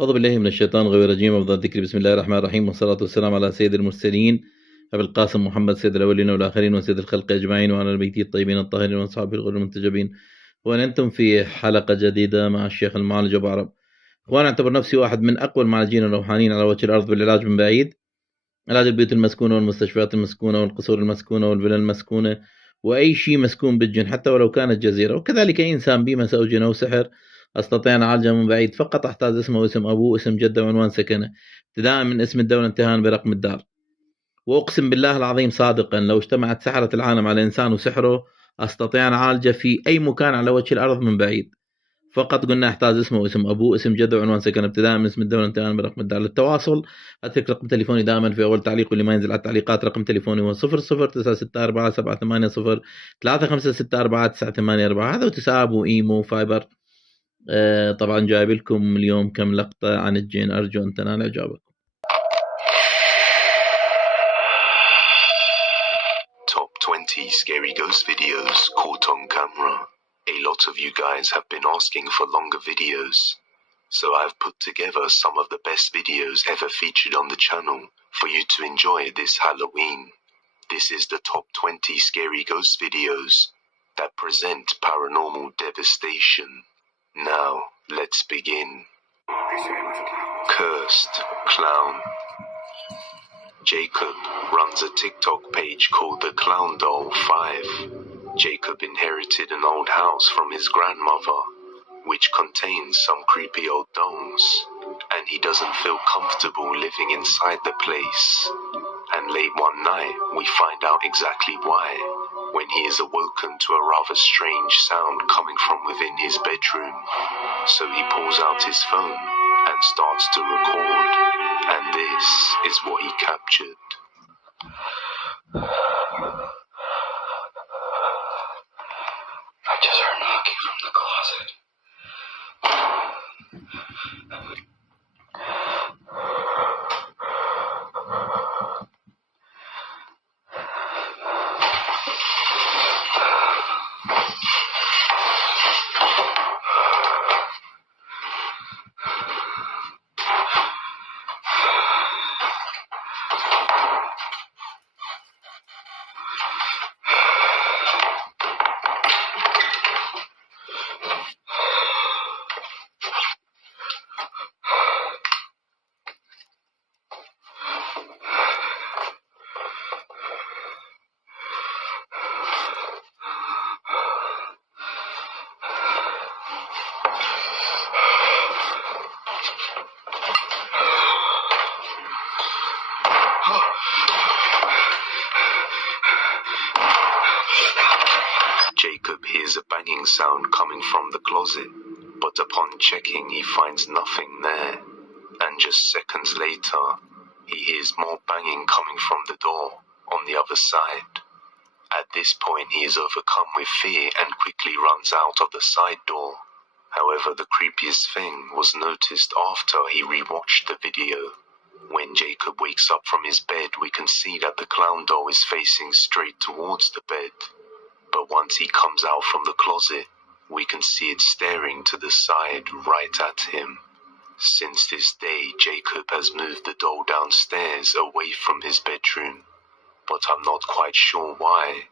أعوذ بالله من الشيطان غير الرجيم. أفضل الذكر بسم الله الرحمن الرحيم، والصلاة والسلام على سيد المرسلين أبي القاسم محمد سيد الأولين والآخرين وسيد الخلق أجمعين وعلى بيته الطيبين الطاهرين وأصحابه الغر المنتجبين. وأن أنتم في حلقة جديدة مع الشيخ المعالج أبو عرب. وأنا أعتبر نفسي واحد من أقوى المعالجين الروحانيين على وجه الأرض بالعلاج من بعيد، علاج البيوت المسكونة والمستشفيات المسكونة والقصور المسكونة والفلل المسكونة وأي شيء مسكون بالجن حتى ولو كانت جزيرة، وكذلك أي إنسان به مس أو جن أو سحر أستطيع أن أعالجه من بعيد، فقط أحتاج اسمه واسم أبوه واسم جده وعنوان سكنه، ابتداء من اسم الدولة انتهاء برقم الدار. وأقسم بالله العظيم صادقا لو اجتمعت سحرة العالم على إنسان وسحره أستطيع أن أعالجه في أي مكان على وجه الأرض من بعيد، فقط قلنا احتاج اسمه واسم ابوه اسم جده وعنوان سكن ابتداء من اسم الدوله انتهاء برقم الدار. للتواصل اترك رقم تليفوني دائما في اول تعليق، واللي ما ينزل على التعليقات رقم تليفوني هو 00964780 هذا واتساب وايمو وفايبر. طبعا جايب لكم اليوم كم لقطه عن الجن، ارجو ان تنال اعجابكم. Top 20 scary ghost videos caught on camera. A lot of you guys have been asking for longer videos, so I've put together some of the best videos ever featured on the channel for you to enjoy this Halloween. This is the top 20 scary ghost videos that present paranormal devastation. Now, let's begin. Cursed Clown. Jacob runs a TikTok page called The Clown Doll 5. Jacob inherited an old house from his grandmother, which contains some creepy old dolls, and he doesn't feel comfortable living inside the place. And late one night, we find out exactly why, when he is awoken to a rather strange sound coming from within his bedroom. So he pulls out his phone and starts to record, and this is what he captured. I just heard knocking from the closet. Jacob hears a banging sound coming from the closet, but upon checking he finds nothing there, and just seconds later, he hears more banging coming from the door on the other side. At this point he is overcome with fear and quickly runs out of the side door. However, the creepiest thing was noticed after he rewatched the video. When Jacob wakes up from his bed, we can see that the clown doll is facing straight towards the bed. But once he comes out from the closet, we can see it staring to the side right at him. Since this day, Jacob has moved the doll downstairs away from his bedroom, but I'm not quite sure why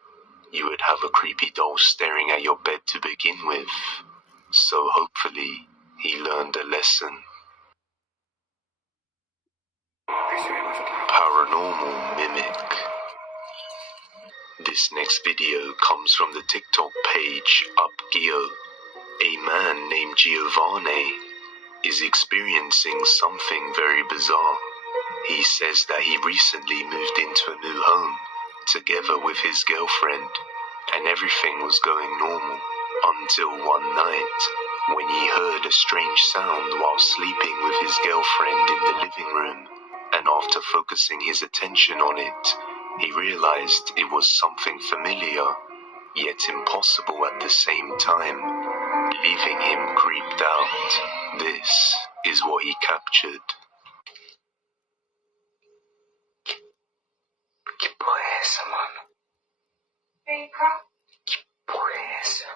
you would have a creepy doll staring at your bed to begin with. So hopefully, he learned a lesson. Paranormal Mimic. This next video comes from the TikTok page UpGeo. A man named Giovanni is experiencing something very bizarre. He says that he recently moved into a new home together with his girlfriend, and everything was going normal until one night when he heard a strange sound while sleeping with his girlfriend in the living room, and after focusing his attention on it, he realized it was something familiar, yet impossible at the same time, leaving him creeped out. This is what he captured. ¿Qué fue eso, mano? ¿Qué fue eso?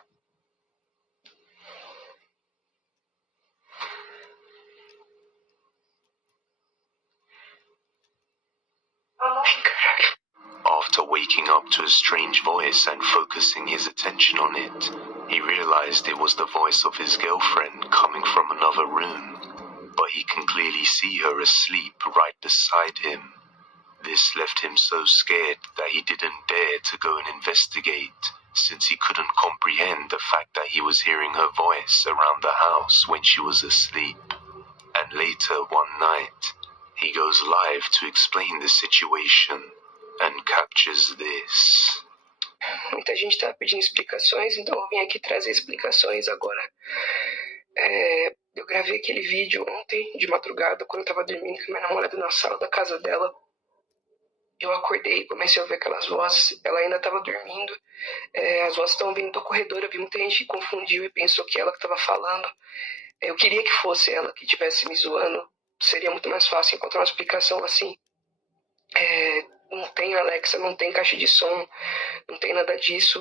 to a strange voice and focusing his attention on it, he realized it was the voice of his girlfriend coming from another room, but he can clearly see her asleep right beside him. This left him so scared that he didn't dare to go and investigate, since he couldn't comprehend the fact that he was hearing her voice around the house when she was asleep. And later one night, he goes live to explain the situation and captures this. Muita gente está pedindo explicações, então eu vim aqui trazer explicações agora. Eu gravei aquele vídeo ontem, de madrugada, quando eu estava dormindo com minha namorada na sala da casa dela. Eu acordei e comecei a ouvir aquelas vozes. Ela ainda estava dormindo. As vozes estavam vindo do corredor. Eu vi muita gente que confundiu e pensou que ela que estava falando. Eu queria que fosse ela que estivesse me zoando. Seria muito mais fácil encontrar uma explicação assim. Não tem Alexa, não tem caixa de som, não tem nada disso.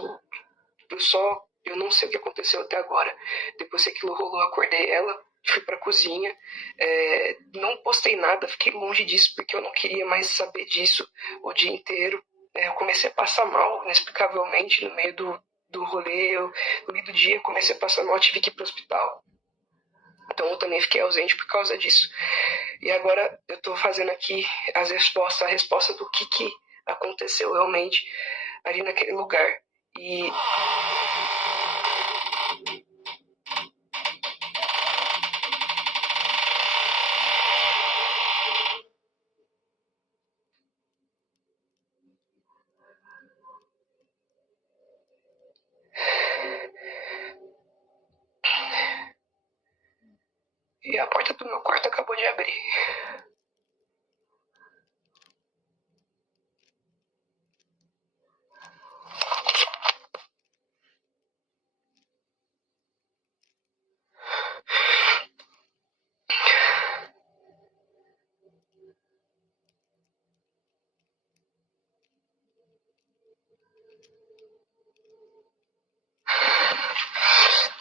Eu não sei o que aconteceu até agora. Depois que aquilo rolou, eu acordei ela, fui pra cozinha, não postei nada, fiquei longe disso porque eu não queria mais saber disso o dia inteiro. Eu comecei a passar mal, inexplicavelmente, no meio do rolê. No meio do dia, eu comecei a passar mal, tive que ir pro hospital. Então eu também fiquei ausente por causa disso. E agora eu estou fazendo aqui a resposta do que aconteceu realmente ali naquele lugar. E a porta do meu quarto acabou de abrir.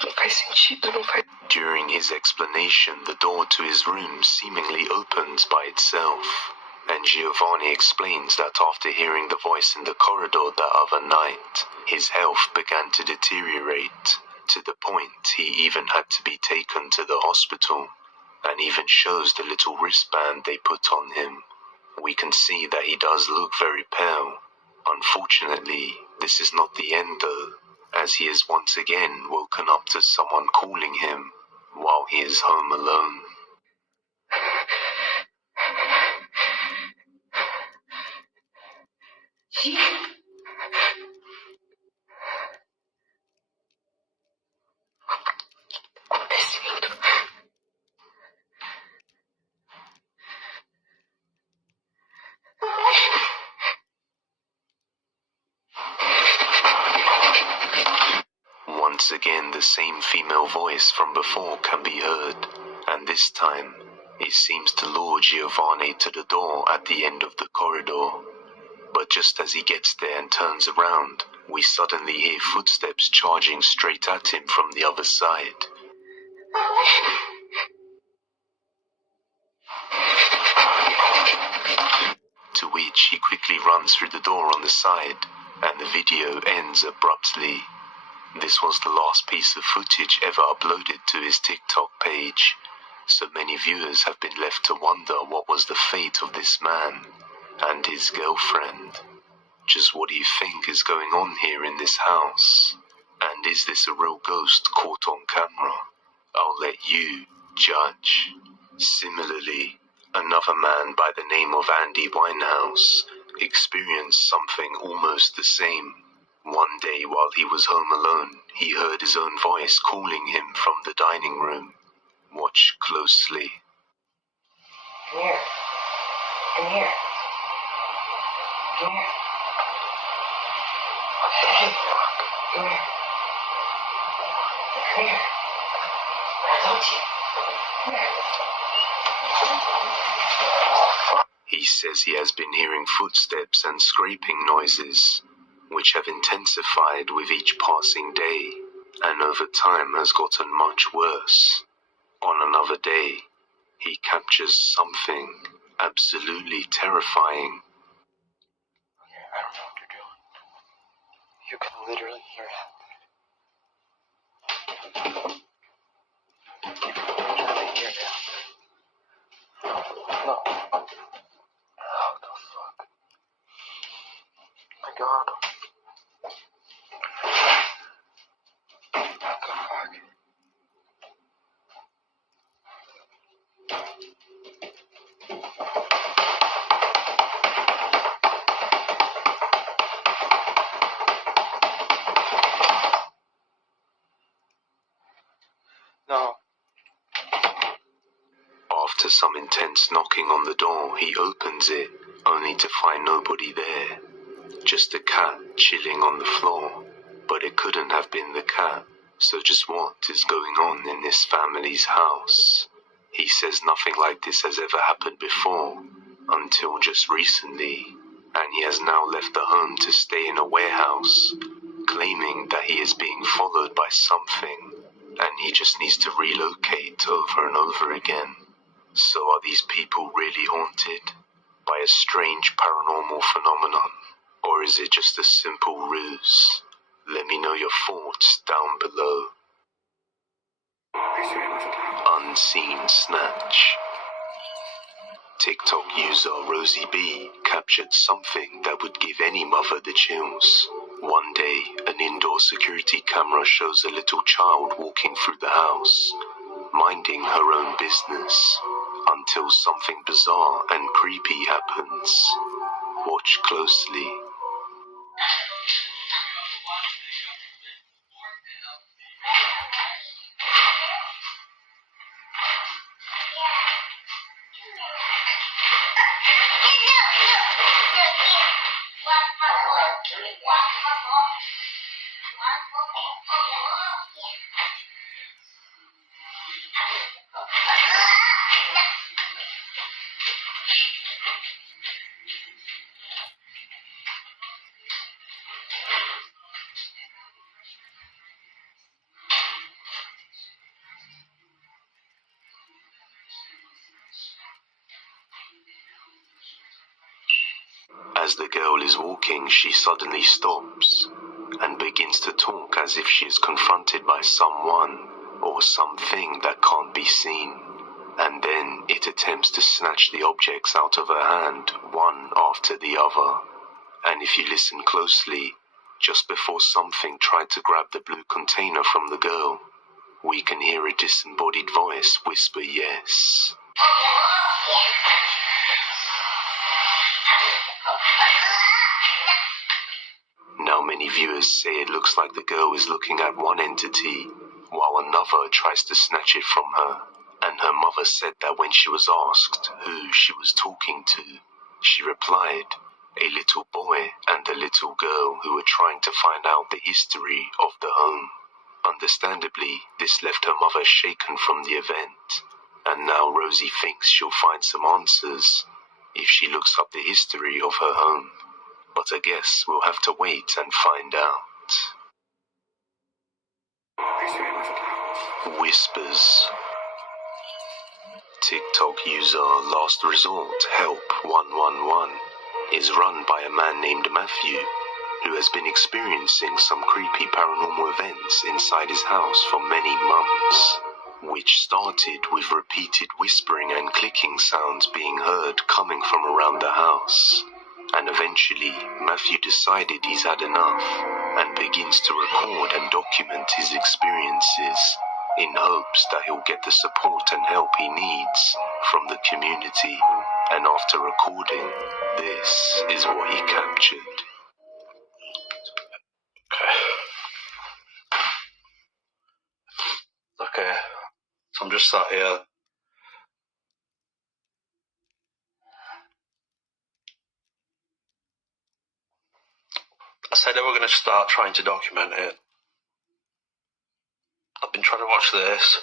Não faz sentido, não faz. During his explanation, the door to his room seemingly opens by itself, and Giovanni explains that after hearing the voice in the corridor that other night, his health began to deteriorate, to the point he even had to be taken to the hospital, and even shows the little wristband they put on him. We can see that he does look very pale. Unfortunately, this is not the end though, as he is once again woken up to someone calling him while he is home alone. Once again, the same female voice from before can be heard, and this time, it seems to lure Giovanni to the door at the end of the corridor. But just as he gets there and turns around, we suddenly hear footsteps charging straight at him from the other side. To which he quickly runs through the door on the side, and the video ends abruptly. This was the last piece of footage ever uploaded to his TikTok page, so many viewers have been left to wonder what was the fate of this man and his girlfriend. Just what do you think is going on here in this house? And is this a real ghost caught on camera? I'll let you judge. Similarly, another man by the name of Andy Winehouse experienced something almost the same. One day while he was home alone, he heard his own voice calling him from the dining room. Watch closely. Come here. Come here. Come here. Hey, come here. Come here. I told you. Come here. He says he has been hearing footsteps and scraping noises, which have intensified with each passing day, and over time has gotten much worse. On another day, he captures something absolutely terrifying. I don't know what you're doing. You can literally hear it. You can literally hear it. No. What the fuck? My God. What the fuck? No. After some intense knocking on the door, he opens it, only to find nobody there. Just a cat chilling on the floor. But it couldn't have been the cat. So just what is going on in this family's house? He says nothing like this has ever happened before, until just recently, and he has now left the home to stay in a warehouse, claiming that he is being followed by something, and he just needs to relocate over and over again. So are these people really haunted by a strange paranormal phenomenon, or is it just a simple ruse? Let me know your thoughts down below. Unseen Snatch. TikTok user Rosie B captured something that would give any mother the chills. One day, an indoor security camera shows a little child walking through the house, minding her own business, until something bizarre and creepy happens. Watch closely. As the girl is walking, she suddenly stops and begins to talk as if she is confronted by someone or something that can't be seen. And then it attempts to snatch the objects out of her hand, one after the other. And if you listen closely, just before something tried to grab the blue container from the girl, we can hear a disembodied voice whisper yes. Now many viewers say it looks like the girl is looking at one entity, while another tries to snatch it from her. And her mother said that when she was asked who she was talking to, she replied, a little boy and a little girl who were trying to find out the history of the home. Understandably, this left her mother shaken from the event, and now Rosie thinks she'll find some answers if she looks up the history of her home. But I guess we'll have to wait and find out. Whispers. TikTok user Last Resort Help 111 is run by a man named Matthew, who has been experiencing some creepy paranormal events inside his house for many months, which started with repeated whispering and clicking sounds being heard coming from around the house. And eventually, Matthew decided he's had enough and begins to record and document his experiences in hopes that he'll get the support and help he needs from the community. And after recording, this is what he captured. Okay. So I'm just sat here. I said I were going to start trying to document it. I've been trying to watch this.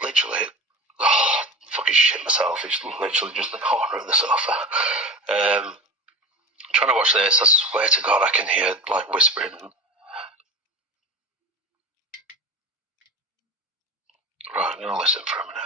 Literally, fucking shit myself. It's literally just the corner of the sofa. Trying to watch this. I swear to God, I can hear like whispering. Right, I'm gonna listen for a minute.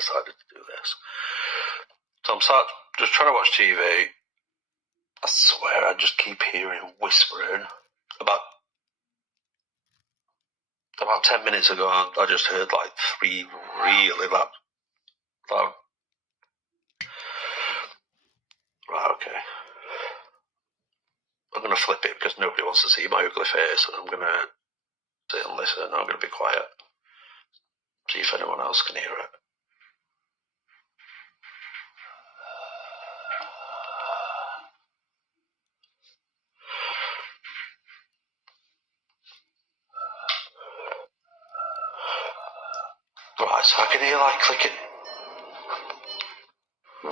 decided to do this. So I'm sat just trying to watch TV. I swear I just keep hearing whispering. About 10 minutes ago, I just heard like 3 really loud. Right, okay. I'm going to flip it because nobody wants to see my ugly face, and I'm going to sit and listen. I'm going to be quiet. See if anyone else can hear it. Right, so I can hear like clicking.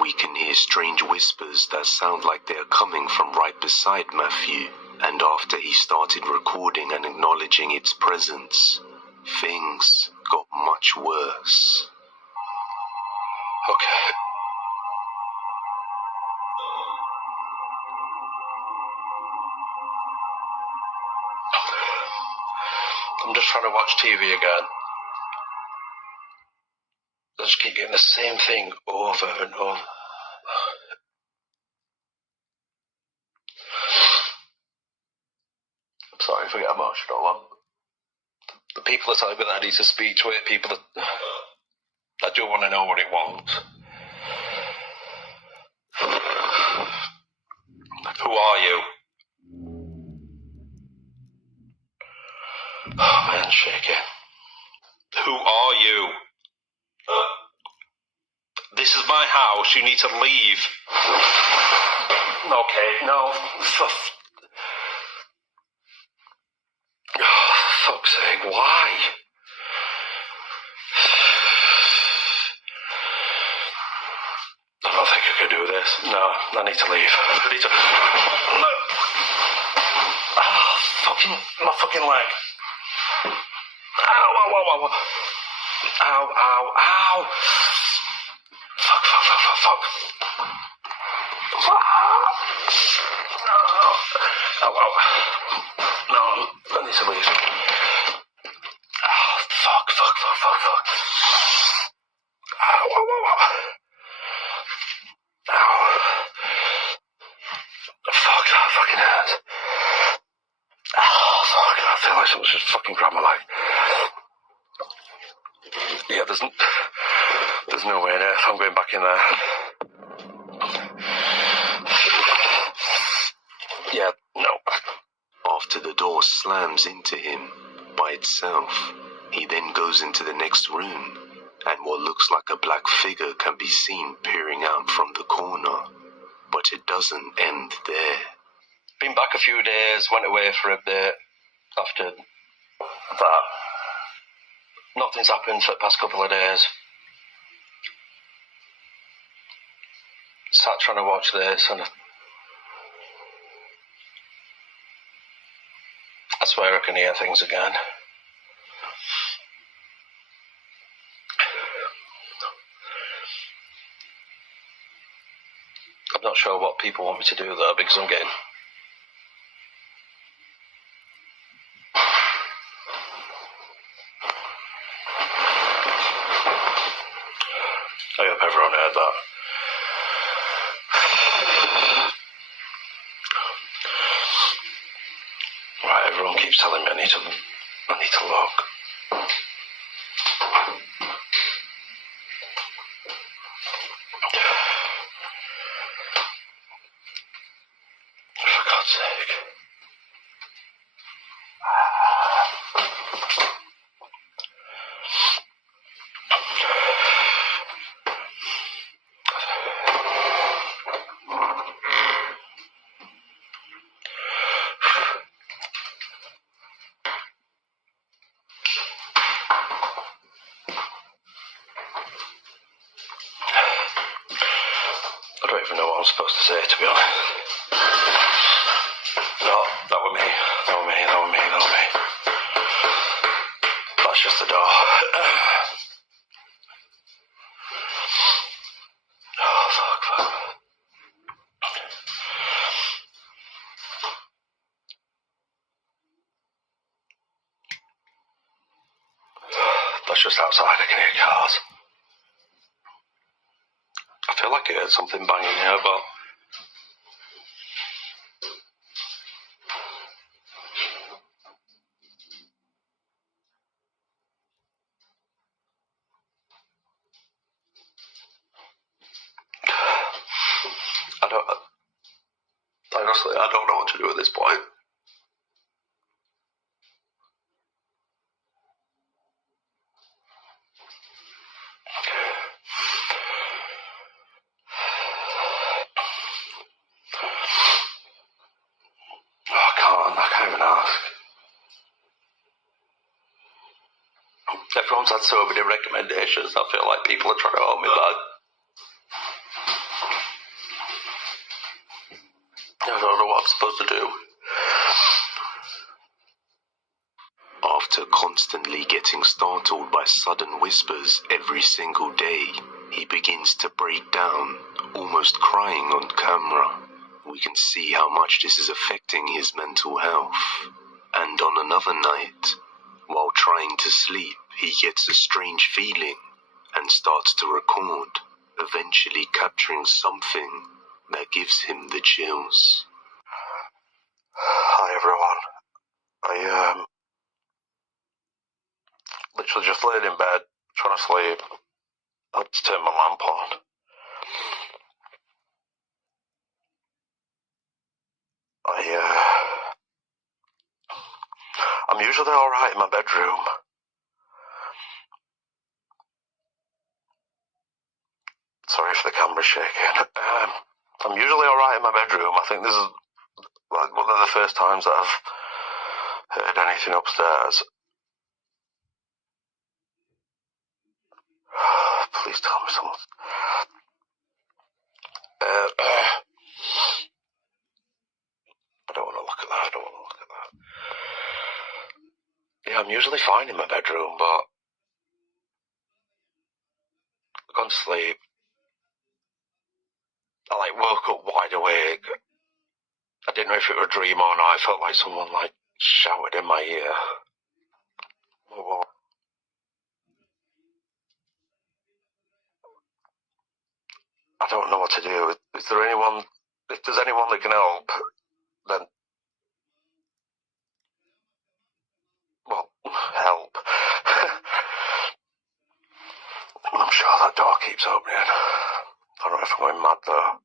We can hear strange whispers that sound like they are coming from right beside Matthew, and after he started recording and acknowledging its presence, things got much worse. Okay. I'm just trying to watch TV again. I just keep getting the same thing over and over. I'm sorry if I get emotional. The people are telling me that I need to speak to it. People that I do want to know what it wants. Who are you? Oh man, shaking. Who are you? This is my house. You need to leave. Okay, no. Oh, for fuck's sake, why? I don't think I can do this. No, I need to leave. I need to... Oh, my fucking leg. Ow, ow, ow, ow. Ow, ow, ow. Fuck. Ow, ow. No, I need to leave. Oh, fuck. Ow, ow, ow, ow. Ow. Fuck, that fucking hurts. Oh, fuck, I feel like someone's just fucking grabbed my leg. Yeah, there's no way in earth I'm going back in there. Yeah, no. After the door slams into him by itself, he then goes into the next room, and what looks like a black figure can be seen peering out from the corner. But it doesn't end there. Been back a few days, went away for a bit after that. Nothing's happened for the past couple of days. Sat trying to watch this, and I swear I can hear things again. I'm not sure what people want me to do though, because I'm getting... I hope everyone heard that. Right, everyone keeps telling me I need to look. For God's sake. I don't even know what I'm supposed to say, to be honest. No, that was me. That's just the door. Oh, fuck. That's just outside, I can hear cars. feel like I heard something banging here, but... Honestly, I don't know what to do at this point. I can't even ask. Everyone's had so many recommendations, I feel like people are trying to hold me back. I don't know what I'm supposed to do. After constantly getting startled by sudden whispers every single day, he begins to break down, almost crying on camera. We can see how much this is affecting his mental health. And on another night, while trying to sleep, he gets a strange feeling and starts to record, eventually capturing something that gives him the chills. Hi everyone. I literally just laid in bed, trying to sleep. I had to turn my lamp on. I'm usually alright in my bedroom. Sorry if the camera's shaking. I'm usually alright in my bedroom. I think this is like one of the first times that I've heard anything upstairs. Please tell me someone. I don't want to look at that. Yeah, I'm usually fine in my bedroom, but I've gone to sleep. I woke up wide awake. I didn't know if it was a dream or not. I felt like someone shouted in my ear. Whoa. I don't know what to do. Is there anyone? If there's anyone that can help, then help. I'm sure that door keeps opening. I don't know if I'm going mad though.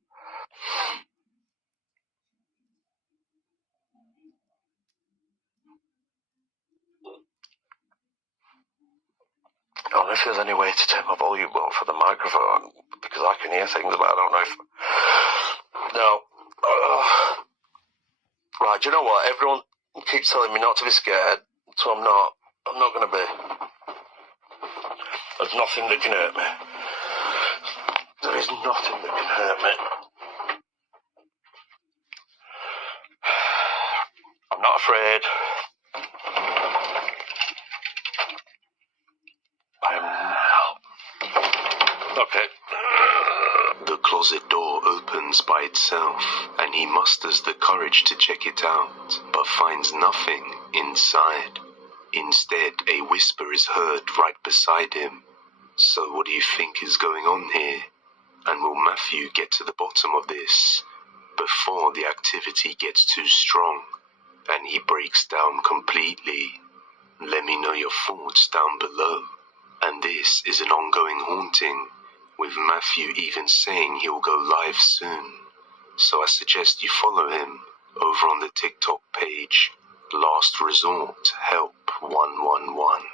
I don't know if there's any way to turn my volume up for the microphone, because I can hear things, but I don't know if... No. Right, do you know what? Everyone keeps telling me not to be scared, so I'm not. I'm not going to be. There's nothing that can hurt me. There is nothing that can hurt me. I'm not afraid. Okay. The closet door opens by itself, and he musters the courage to check it out, but finds nothing inside. Instead, a whisper is heard right beside him. So what do you think is going on here? And will Matthew get to the bottom of this before the activity gets too strong and he breaks down completely? Let me know your thoughts down below. And this is an ongoing haunting, with Matthew even saying he'll go live soon. So I suggest you follow him over on the TikTok page, Last Resort Help 111.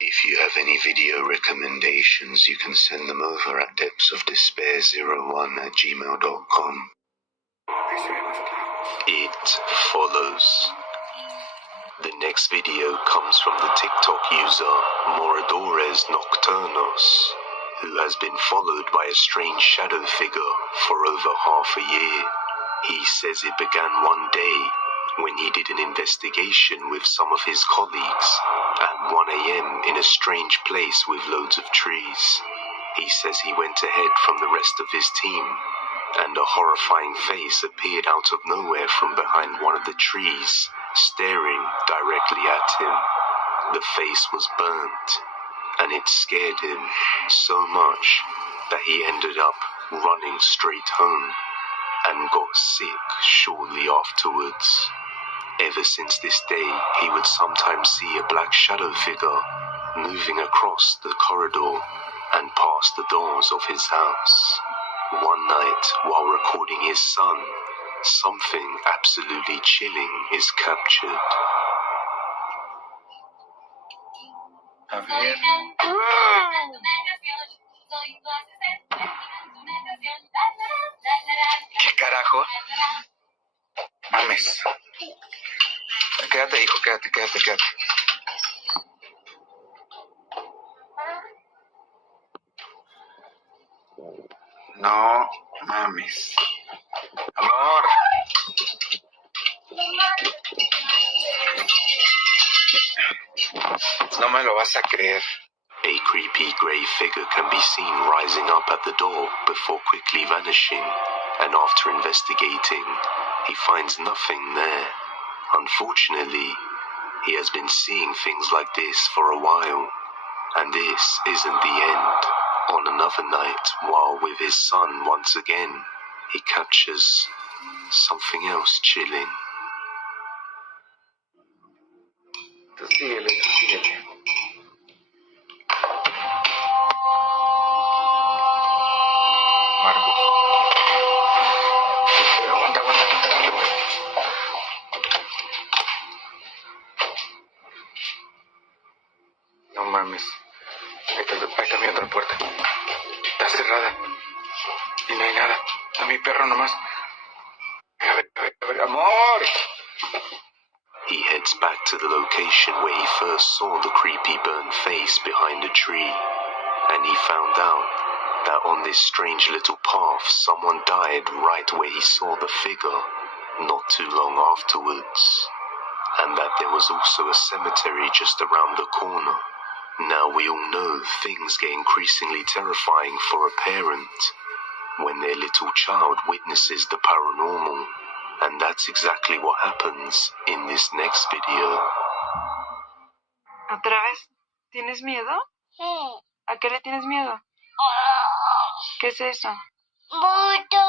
If you have any video recommendations, you can send them over at depthsofdespair01@gmail.com. It follows. The next video comes from the TikTok user Moradores Nocturnos, who has been followed by a strange shadow figure for over half a year. He says it began one day when he did an investigation with some of his colleagues at 1 a.m. in a strange place with loads of trees. He says he went ahead from the rest of his team, and a horrifying face appeared out of nowhere from behind one of the trees, staring directly at him. The face was burnt, and it scared him so much that he ended up running straight home, and got sick shortly afterwards. Ever since this day, he would sometimes see a black shadow figure moving across the corridor and past the doors of his house. One night, while recording his son, something absolutely chilling is captured. A ver. ¿Qué carajo? Mames. Quédate, hijo, quédate. No mames. Amor. No me lo vas a creer. A creepy grey figure can be seen rising up at the door before quickly vanishing, and after investigating, he finds nothing there. Unfortunately, he has been seeing things like this for a while, and this isn't the end. On another night, while with his son once again, he captures something else chilling. Tú síguele. Marcos. Aguanta. No mames. Ahí está mi otra puerta. Está cerrada. Y no hay nada. Está mi perro nomás. A ver, amor. He heads back to the location where he first saw the creepy burnt face behind a tree, and he found out that on this strange little path someone died right where he saw the figure not too long afterwards, and that there was also a cemetery just around the corner. Now we all know things get increasingly terrifying for a parent when their little child witnesses the paranormal, and that's exactly what happens in this next video. ¿Otra vez? ¿Tienes miedo? Sí. ¿A qué le tienes miedo? ¿Qué es eso? Mucho.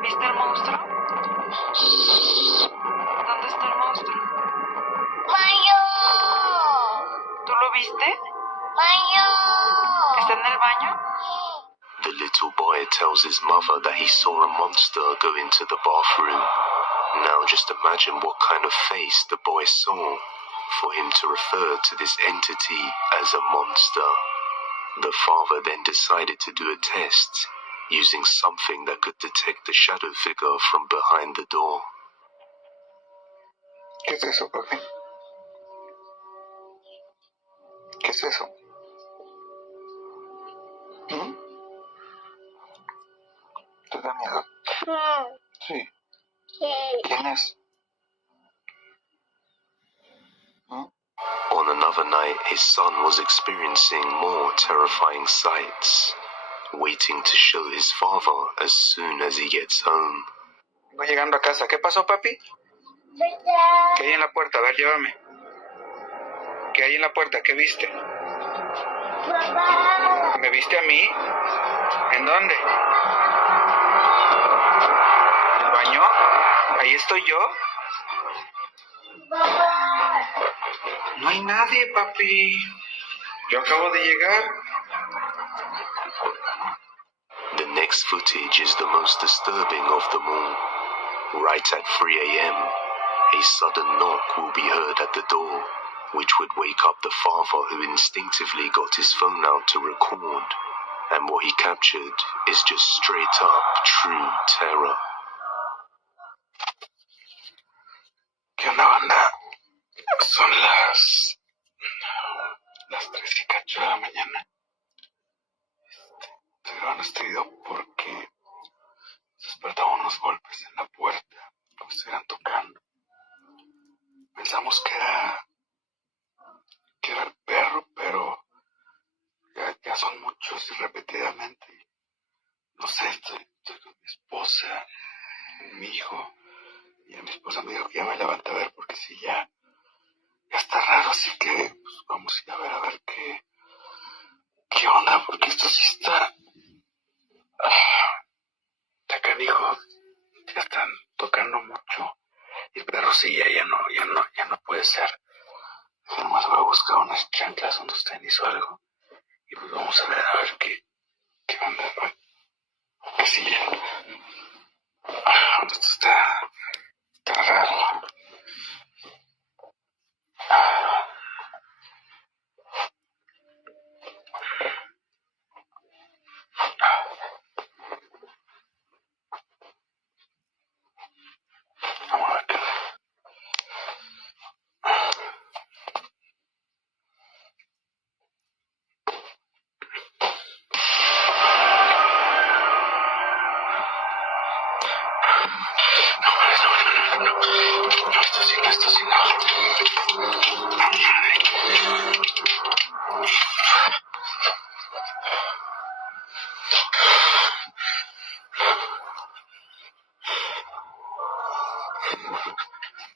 ¿Viste el monstruo? ¿Dónde está el monstruo? Mayo. ¿Tú lo viste? Mayo. ¿Está en el baño? The little boy tells his mother that he saw a monster go into the bathroom. Now just imagine what kind of face the boy saw for him to refer to this entity as a monster. The father then decided to do a test using something that could detect the shadow figure from behind the door. ¿Qué es eso, papi? ¿Qué es eso? ¿Te da miedo? Sí. ¿Quién es? On another night, his son was experiencing more terrifying sights, waiting to show his father as soon as he gets home. Voy llegando a casa. ¿Qué pasó, papi? ¿Qué hay en la puerta? A ver, llévame. ¿Qué hay en la puerta? ¿Qué viste? Papá. ¿Me viste a mí? ¿En dónde? ¿En el baño? ¿Ahí estoy yo? Papá. No hay nadie, papi. Yo acabo de llegar. The next footage is the most disturbing of them all. Right at 3 a.m., a sudden knock will be heard at the door, which would wake up the father, who instinctively got his phone out to record. And what he captured is just straight up true terror. ¿Qué onda, banda? Son las 3 y cacho de la mañana. Estoy grabando este video porque despertaba unos golpes en la puerta, como si estuvieran tocando. Pensamos que era el perro, pero ya son muchos y repetidamente. No sé, estoy con mi esposa, mi hijo, y a mi esposa me dijo que ya me levante a ver porque si ya está raro, así que pues, vamos a ir a ver qué onda, porque esto sí está canijo, ya están tocando mucho. Y el perro sí, ya no puede ser. Nomás voy a buscar unas chanclas, unos tenis o algo. Y pues vamos a ver qué onda, ¿no? Que sí, esto está raro. Vamos a ver qué. No, esto sí, no.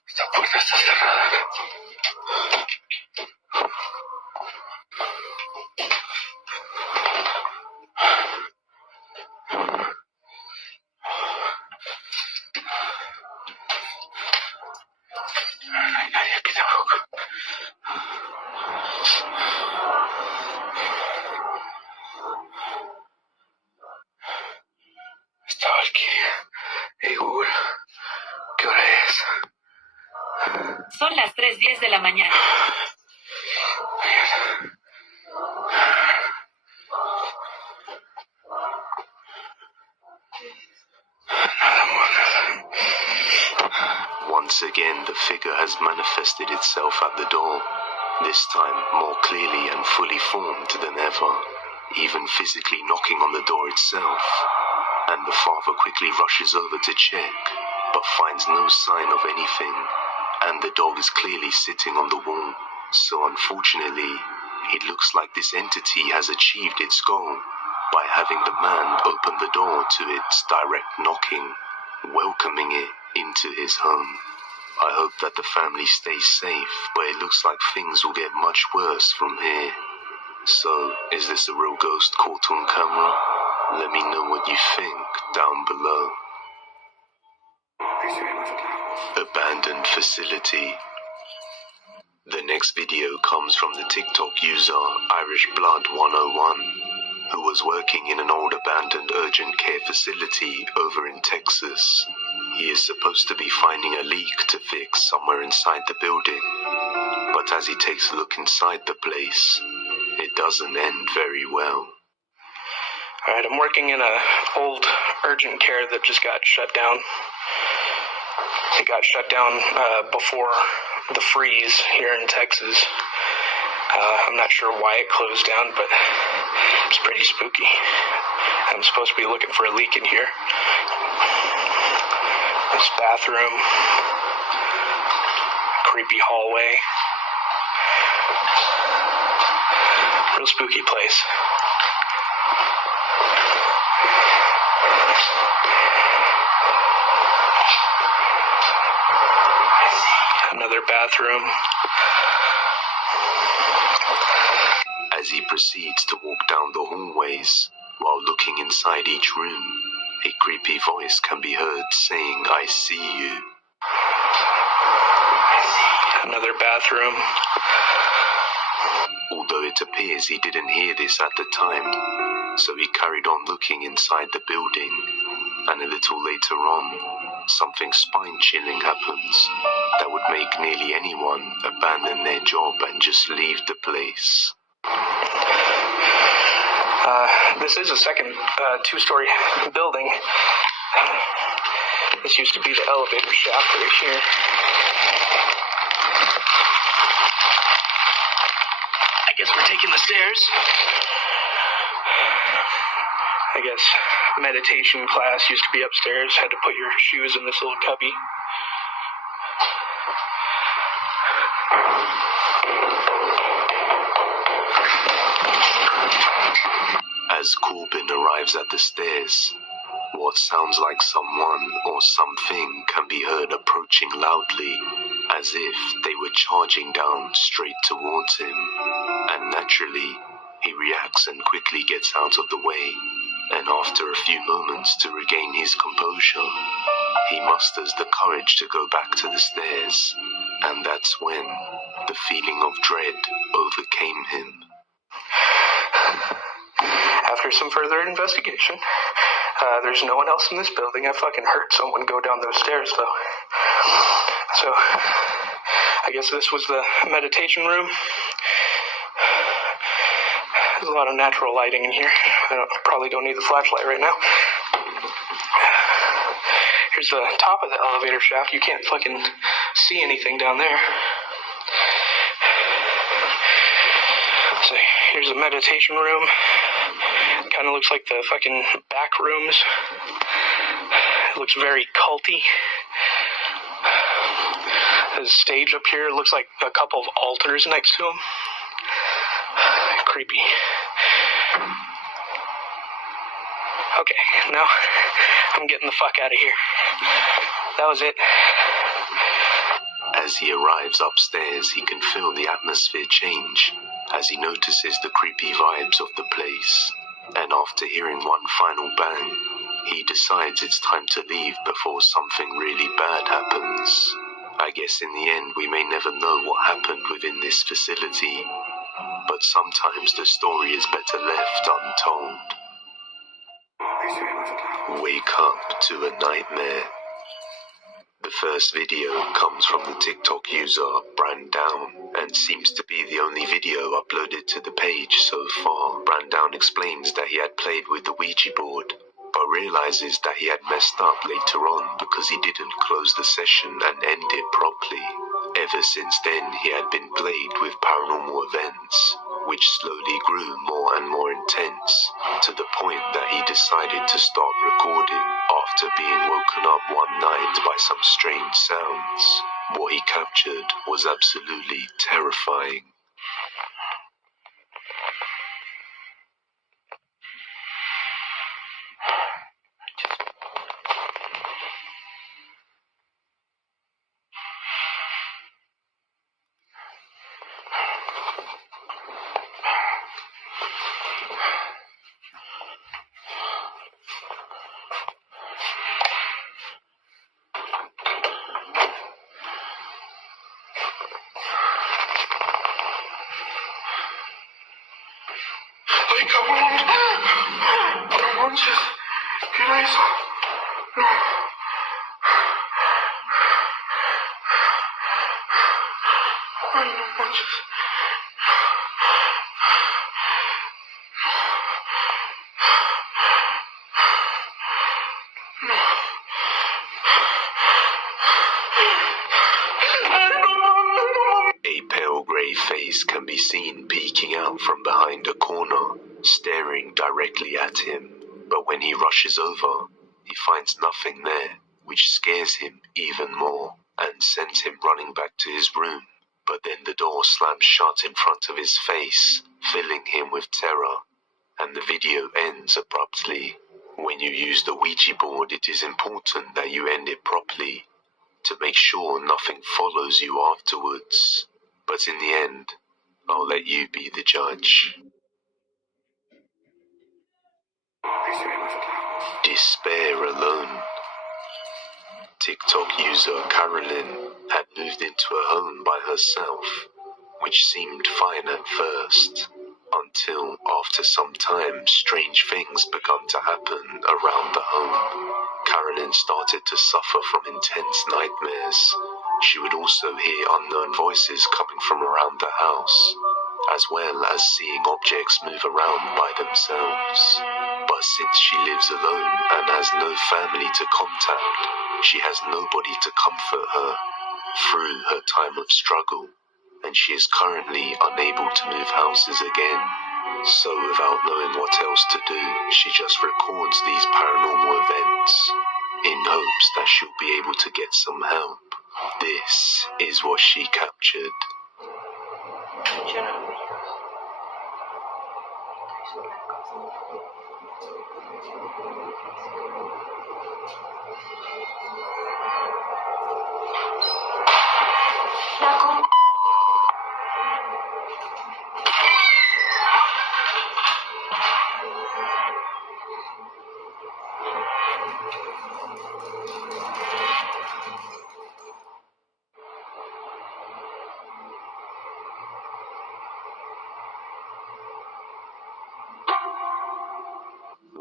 Esta puerta está cerrada. No hay nadie aquí tampoco. Estaba aquí. Hey Google, ¿qué hora es? Son las 3:10 de la mañana. Once again, the figure has manifested itself at the door, this time more clearly and fully formed than ever, even physically knocking on the door itself. And the father quickly rushes over to check, but finds no sign of anything, and the dog is clearly sitting on the wall. So unfortunately, it looks like this entity has achieved its goal by having the man open the door to its direct knocking, welcoming it into his home. I hope that the family stays safe, but it looks like things will get much worse from here. So, is this a real ghost caught on camera? Let me know what you think down below. Abandoned facility. The next video comes from the TikTok user IrishBlood101, who was working in an old abandoned urgent care facility over in Texas. He is supposed to be finding a leak to fix somewhere inside the building, but as he takes a look inside the place, it doesn't end very well. Alright, I'm working in an old urgent care that just got shut down. It got shut down before the freeze here in Texas. I'm not sure why it closed down, but it's pretty spooky. I'm supposed to be looking for a leak in here. This bathroom, creepy hallway. Real spooky place. Another bathroom. As he proceeds to walk down the hallways, while looking inside each room, a creepy voice can be heard saying, "I see you." Another bathroom. Although it appears he didn't hear this at the time, so he carried on looking inside the building, and a little later on, something spine-chilling happens that would make nearly anyone abandon their job and just leave the place. This is a second two-story building. This used to be the elevator shaft right here. I guess we're taking the stairs. I guess meditation class used to be upstairs. Had to put your shoes in this little cubby. As Corbin arrives at the stairs, what sounds like someone or something can be heard approaching loudly, as if they were charging down straight towards him. And naturally, he reacts and quickly gets out of the way, and after a few moments to regain his composure, he musters the courage to go back to the stairs, and that's when the feeling of dread overcame him. After some further investigation, there's no one else in this building. I fucking heard someone go down those stairs, though. So, I guess this was the meditation room. There's a lot of natural lighting in here. I probably don't need the flashlight right now. Here's the top of the elevator shaft. You can't fucking see anything down there. So here's the meditation room. Kind of looks like the fucking back rooms. It looks very culty. There's a stage up here. It looks like a couple of altars next to him. Creepy. Okay, now I'm getting the fuck out of here. That was it. As he arrives upstairs, he can feel the atmosphere change as he notices the creepy vibes of the place. And after hearing one final bang, he decides it's time to leave before something really bad happens. I guess in the end we may never know what happened within this facility, but sometimes the story is better left untold. Wake up to a nightmare. The first video comes from the TikTok user Brandown and seems to be the only video uploaded to the page so far. Brandown explains that he had played with the Ouija board, but realizes that he had messed up later on because he didn't close the session and end it properly. Ever since then, he had been plagued with paranormal events, which slowly grew more and more intense, to the point that he decided to start recording after being woken up one night by some strange sounds. What he captured was absolutely terrifying. Ay, cabrón. No manches. ¿Qué era eso? No. Ay, no manches. A pale grey face can be seen peeking out from behind a corner, staring directly at him. But when he rushes over, he finds nothing there, which scares him even more and sends him running back to his room. But then the door slams shut in front of his face, filling him with terror, and the video ends abruptly. When you use the Ouija board, it is important that you end it properly, to make sure nothing follows you afterwards. But in the end, I'll let you be the judge. Despair alone. TikTok user Carolyn had moved into a home by herself, which seemed fine at first, until after some time strange things began to happen around the home. Carolyn started to suffer from intense nightmares. She would also hear unknown voices coming from around the house, as well as seeing objects move around by themselves. But since she lives alone and has no family to contact, she has nobody to comfort her through her time of struggle, and she is currently unable to move houses again. So without knowing what else to do, she just records these paranormal events in hopes that she'll be able to get some help. This is what she captured.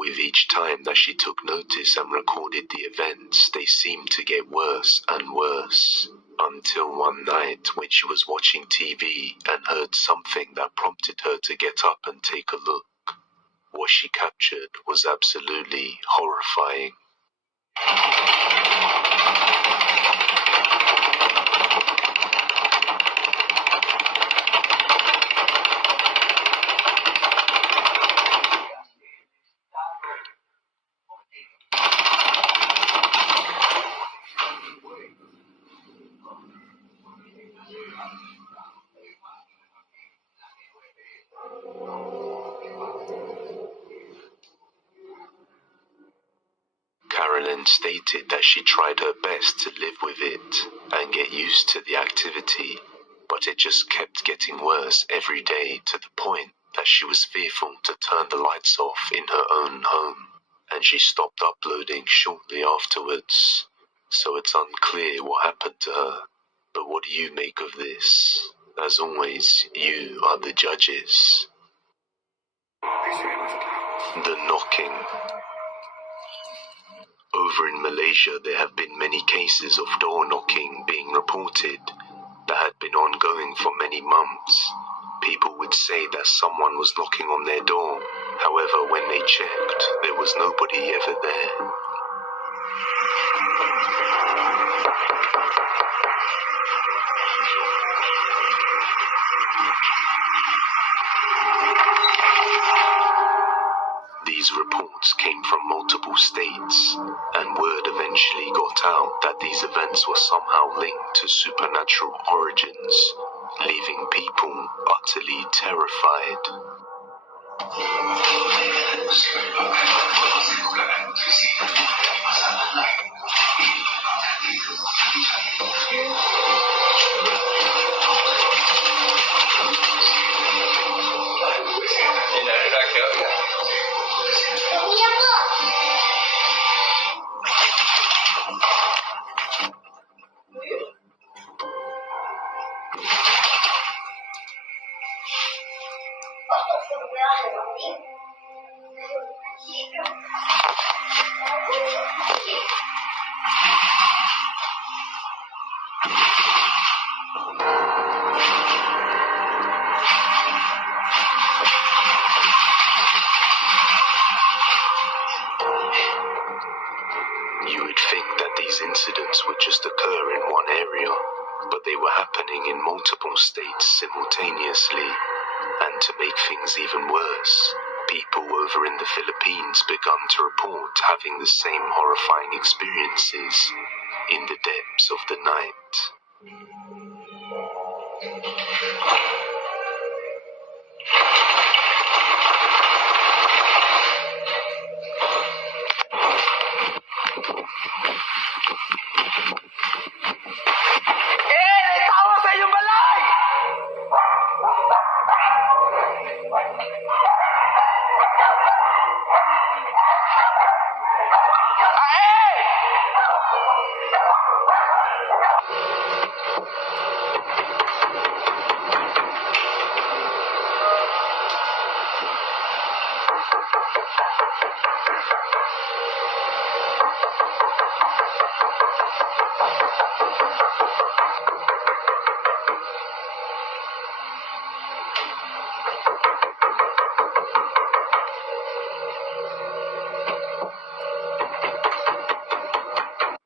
with each time that she took notice and recorded the events, they seemed to get worse and worse. Until one night when she was watching TV and heard something that prompted her to get up and take a look. What she captured was absolutely horrifying. Carolyn stated that she tried her best to live with it and get used to the activity, but it just kept getting worse every day to the point that she was fearful to turn the lights off in her own home, and she stopped uploading shortly afterwards. So it's unclear what happened to her, but what do you make of this? As always, you are the judges. The knocking. Over in Malaysia, there have been many cases of door knocking being reported that had been ongoing for many months. People would say that someone was knocking on their door. However, when they checked, there was nobody ever there. These reports came from multiple states, and word eventually got out that these events were somehow linked to supernatural origins, leaving people utterly terrified. You would think that these incidents would just occur in one area, but they were happening in multiple states simultaneously. And to make things even worse, people over in the Philippines began to report having the same horrifying experiences in the depths of the night.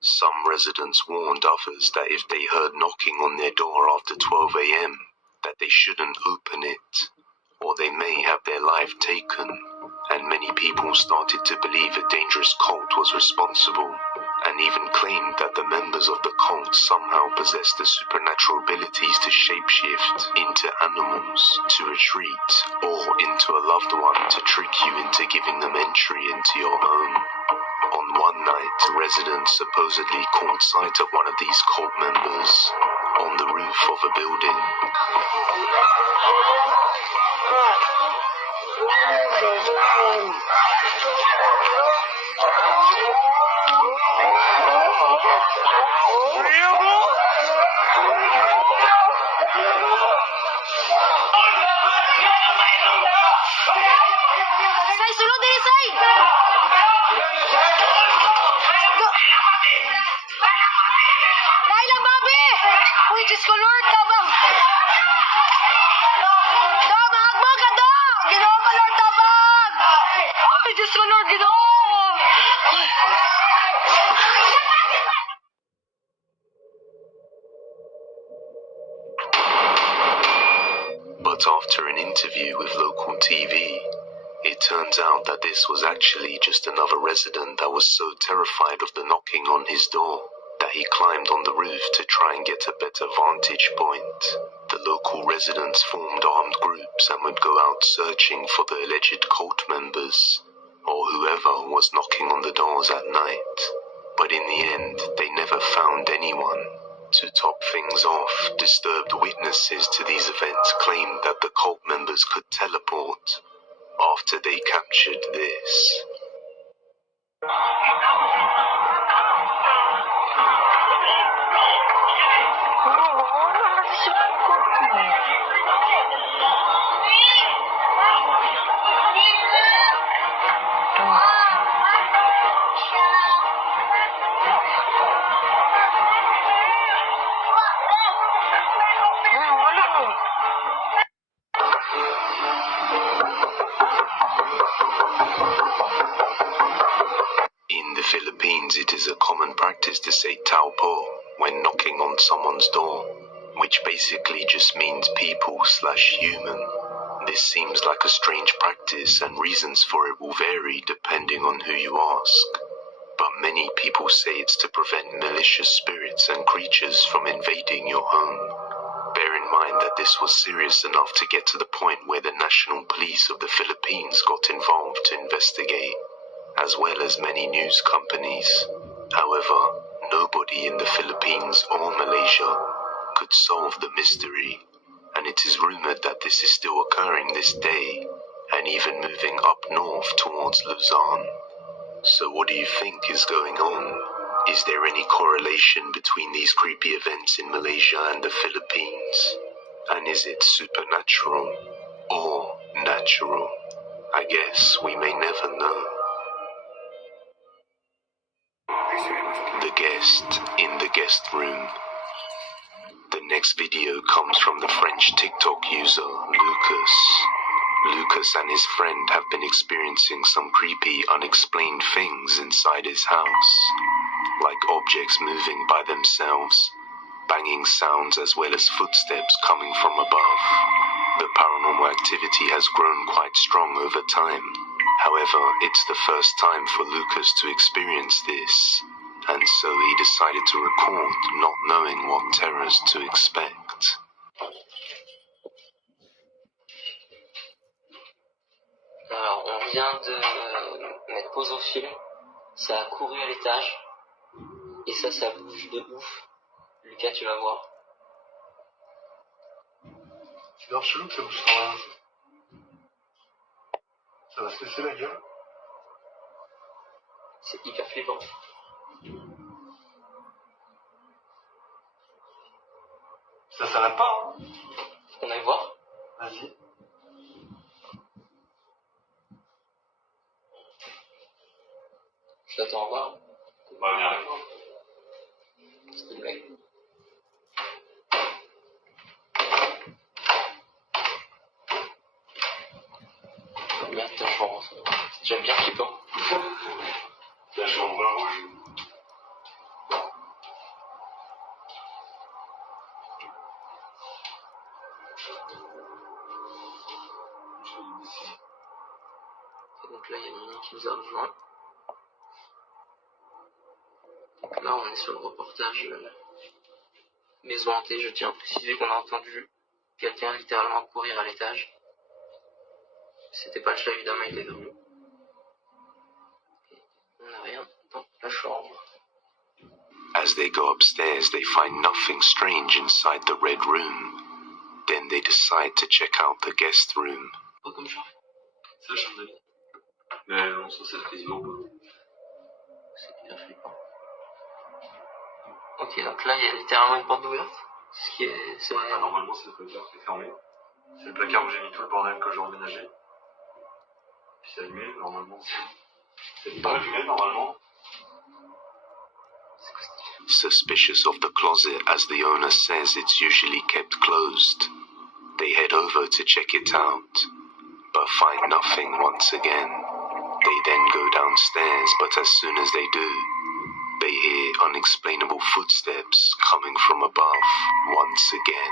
Some residents warned others that if they heard knocking on their door after 12 a.m., that they shouldn't open it, or they may have their life taken, and many people started to believe a dangerous cult was responsible, and even claimed that the members of the cult somehow possessed the supernatural abilities to shapeshift into animals, to retreat, or into a loved one to trick you into giving them entry into your home. On one night, residents supposedly caught sight of one of these cult members on the roof of a building. Say, sulod diri, say! Diyos ko, Lord, tabang! Tabang mo ka daw! Ginoo ka, Lord, tabang! Ay, Diyos ko, Lord, ginoo ko! But after an interview with local TV, it turns out that this was actually just another resident that was so terrified of the knocking on his door that he climbed on the roof to try and get a better vantage point. The local residents formed armed groups and would go out searching for the alleged cult members, or whoever was knocking on the doors at night. But in the end, they never found anyone. To top things off, disturbed witnesses to these events claimed that the cult members could teleport after they captured this. In the Philippines, it is a common practice to say tao po when knocking on someone's door, which basically just means people/human. This seems like a strange practice, and reasons for it will vary depending on who you ask. But many people say it's to prevent malicious spirits and creatures from invading your home. Bear in mind that this was serious enough to get to the point where the National Police of the Philippines got involved to investigate, as well as many news companies. However, nobody in the Philippines or Malaysia could solve the mystery, and it is rumored that this is still occurring this day, and even moving up north towards Luzon. So what do you think is going on? Is there any correlation between these creepy events in Malaysia and the Philippines? And is it supernatural or natural? I guess we may never know. The guest in the guest room. The next video comes from the French TikTok user Lucas. Lucas and his friend have been experiencing some creepy, unexplained things inside his house, like objects moving by themselves, banging sounds as well as footsteps coming from above. The paranormal activity has grown quite strong over time. However, it's the first time for Lucas to experience this, and so he decided to record, not knowing what terrors to expect. Alors, on vient de mettre pause au film, ça a couru à l'étage, et ça bouge de ouf. Lucas, tu vas voir. C'est grave chelou que ça bouge sans rien. Ça va se laisser la gueule. C'est hyper flippant. Ça s'arrête pas, hein. On aille voir. Vas-y. Je t'attends encore. Bah, viens avec moi. S'il te plaît. Merde, ta chambre. C'est déjà bien flippant. La chambre rouge. Donc là, il y a Mimi qui nous a rejoint. Donc là, on est sur le reportage maison hantée. Je tiens à préciser qu'on a entendu quelqu'un littéralement courir à l'étage. C'était pas le chat, évidemment, il est dormi. On n'a rien dans la chambre. As they go upstairs, they find nothing strange inside the red room. Then they decide to check out the guest room. Pas comme ça. C'est la chambre d'amis. Mais on s'en sert quasiment pas. C'est bien flippant. Ok, donc là, il y a littéralement une porte ouverte. Ce qui est... C'est vrai. Normalement, c'est le placard qui est fermé. C'est le placard où j'ai mis tout le bordel que j'ai emménagé. Puis c'est allumé, normalement. C'est pas allumé, normalement. C'est quoi cette... Suspicious of the closet as the owner says it's usually kept closed, they head over to check it out, but find nothing once again. They then go downstairs, but as soon as they do, they hear unexplainable footsteps coming from above once again.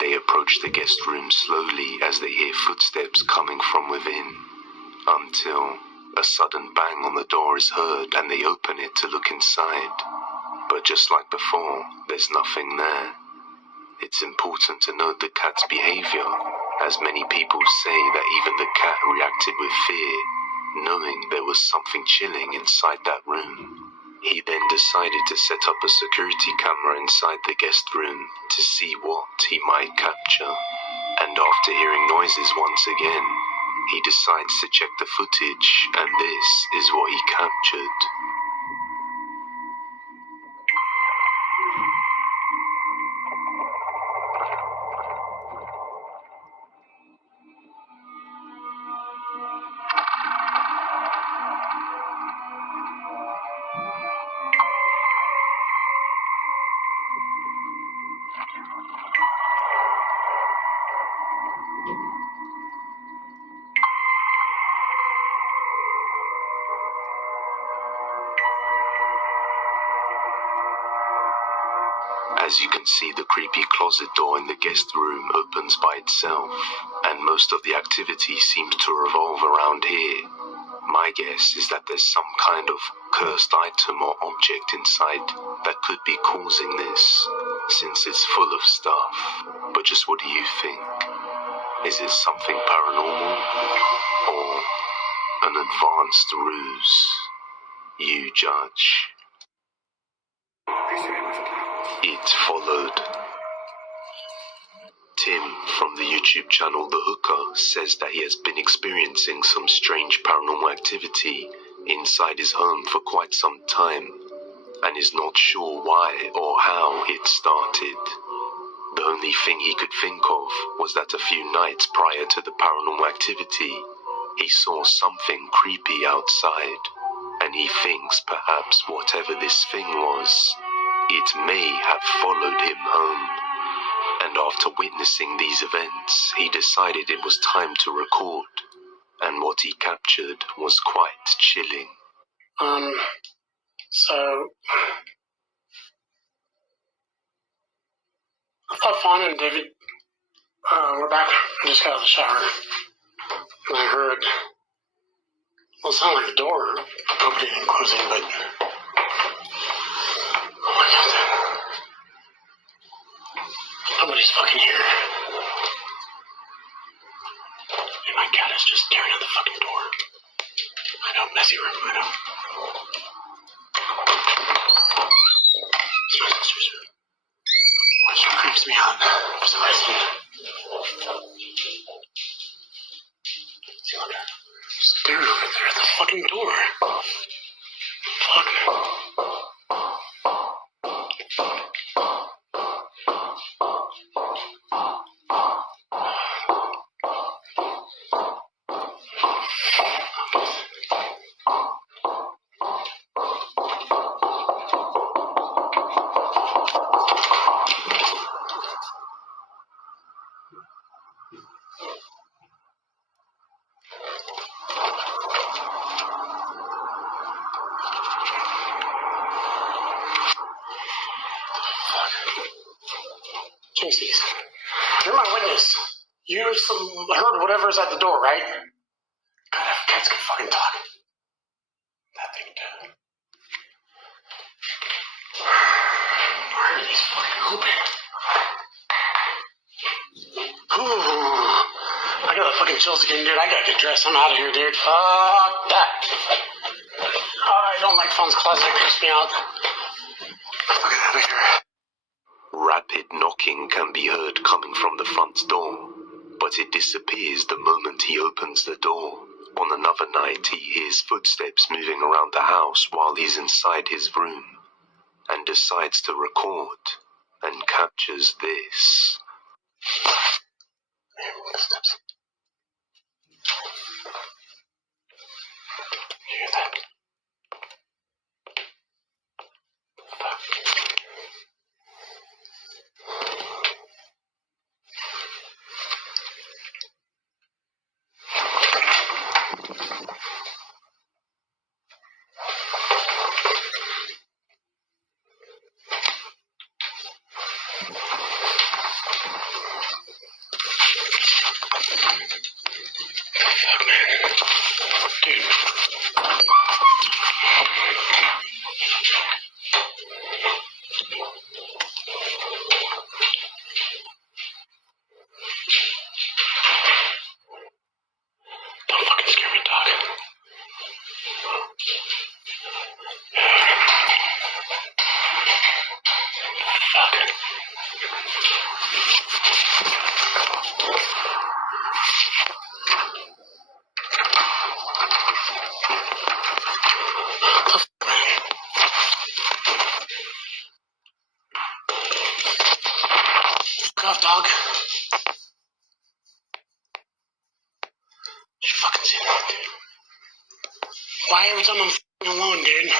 They approach the guest room slowly as they hear footsteps coming from within, until a sudden bang on the door is heard and they open it to look inside. But just like before, there's nothing there. It's important to note the cat's behavior, as many people say that even the cat reacted with fear, knowing there was something chilling inside that room. He then decided to set up a security camera inside the guest room to see what he might capture. And after hearing noises once again, he decides to check the footage, and this is what he captured. As you can see, the creepy closet door in the guest room opens by itself, and most of the activity seems to revolve around here. My guess is that there's some kind of cursed item or object inside that could be causing this, since it's full of stuff. But just what do you think? Is it something paranormal, or an advanced ruse? You judge. It followed. Tim from the YouTube channel The Hooker says that he has been experiencing some strange paranormal activity inside his home for quite some time, and is not sure why or how it started. The only thing he could think of was that a few nights prior to the paranormal activity, he saw something creepy outside, and he thinks perhaps whatever this thing was, it may have followed him home. And after witnessing these events, he decided it was time to record, and what he captured was quite chilling. So I thought Fawn and David were back. I just got out of the shower, and I heard, well, it sounded like a door opening and closing, but oh my God, nobody's fucking here. And my cat is just staring at the fucking door. I know, messy room, I know. It's my sister's room. Which creeps me out for some reason. See, look, staring over there at the fucking door. Fuck. dog. Jinxies. You're my witness. You heard whatever's at the door, right? God, if cats can fucking talk. That thing did. Where are these fucking hooping? Ooh. I got the fucking chills again, dude. I gotta get dressed. I'm out of here, dude. Fuck that. I don't like phone's closet. It creeps me out. Fucking out of here. Rapid knocking can be heard coming from the front door, but it disappears the moment he opens the door. On another night, he hears footsteps moving around the house while he's inside his room, and decides to record, and captures this. Footsteps. You hear that? Fuck. Fuck, man. Dude. Don't fucking scare me, dog. Fuck. Fuck off, dog. You fucking see that, dude? Why every time I'm fucking alone, dude?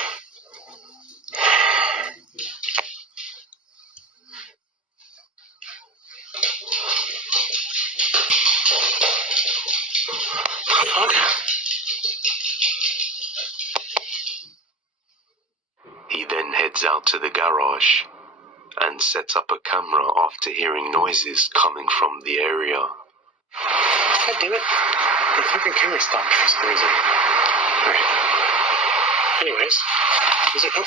Fuck. He then heads out to the garage and sets up a camera after hearing noises coming from the area. God damn it. The fucking camera stopped for some reason. Alright. Anyways. Is it? Oh,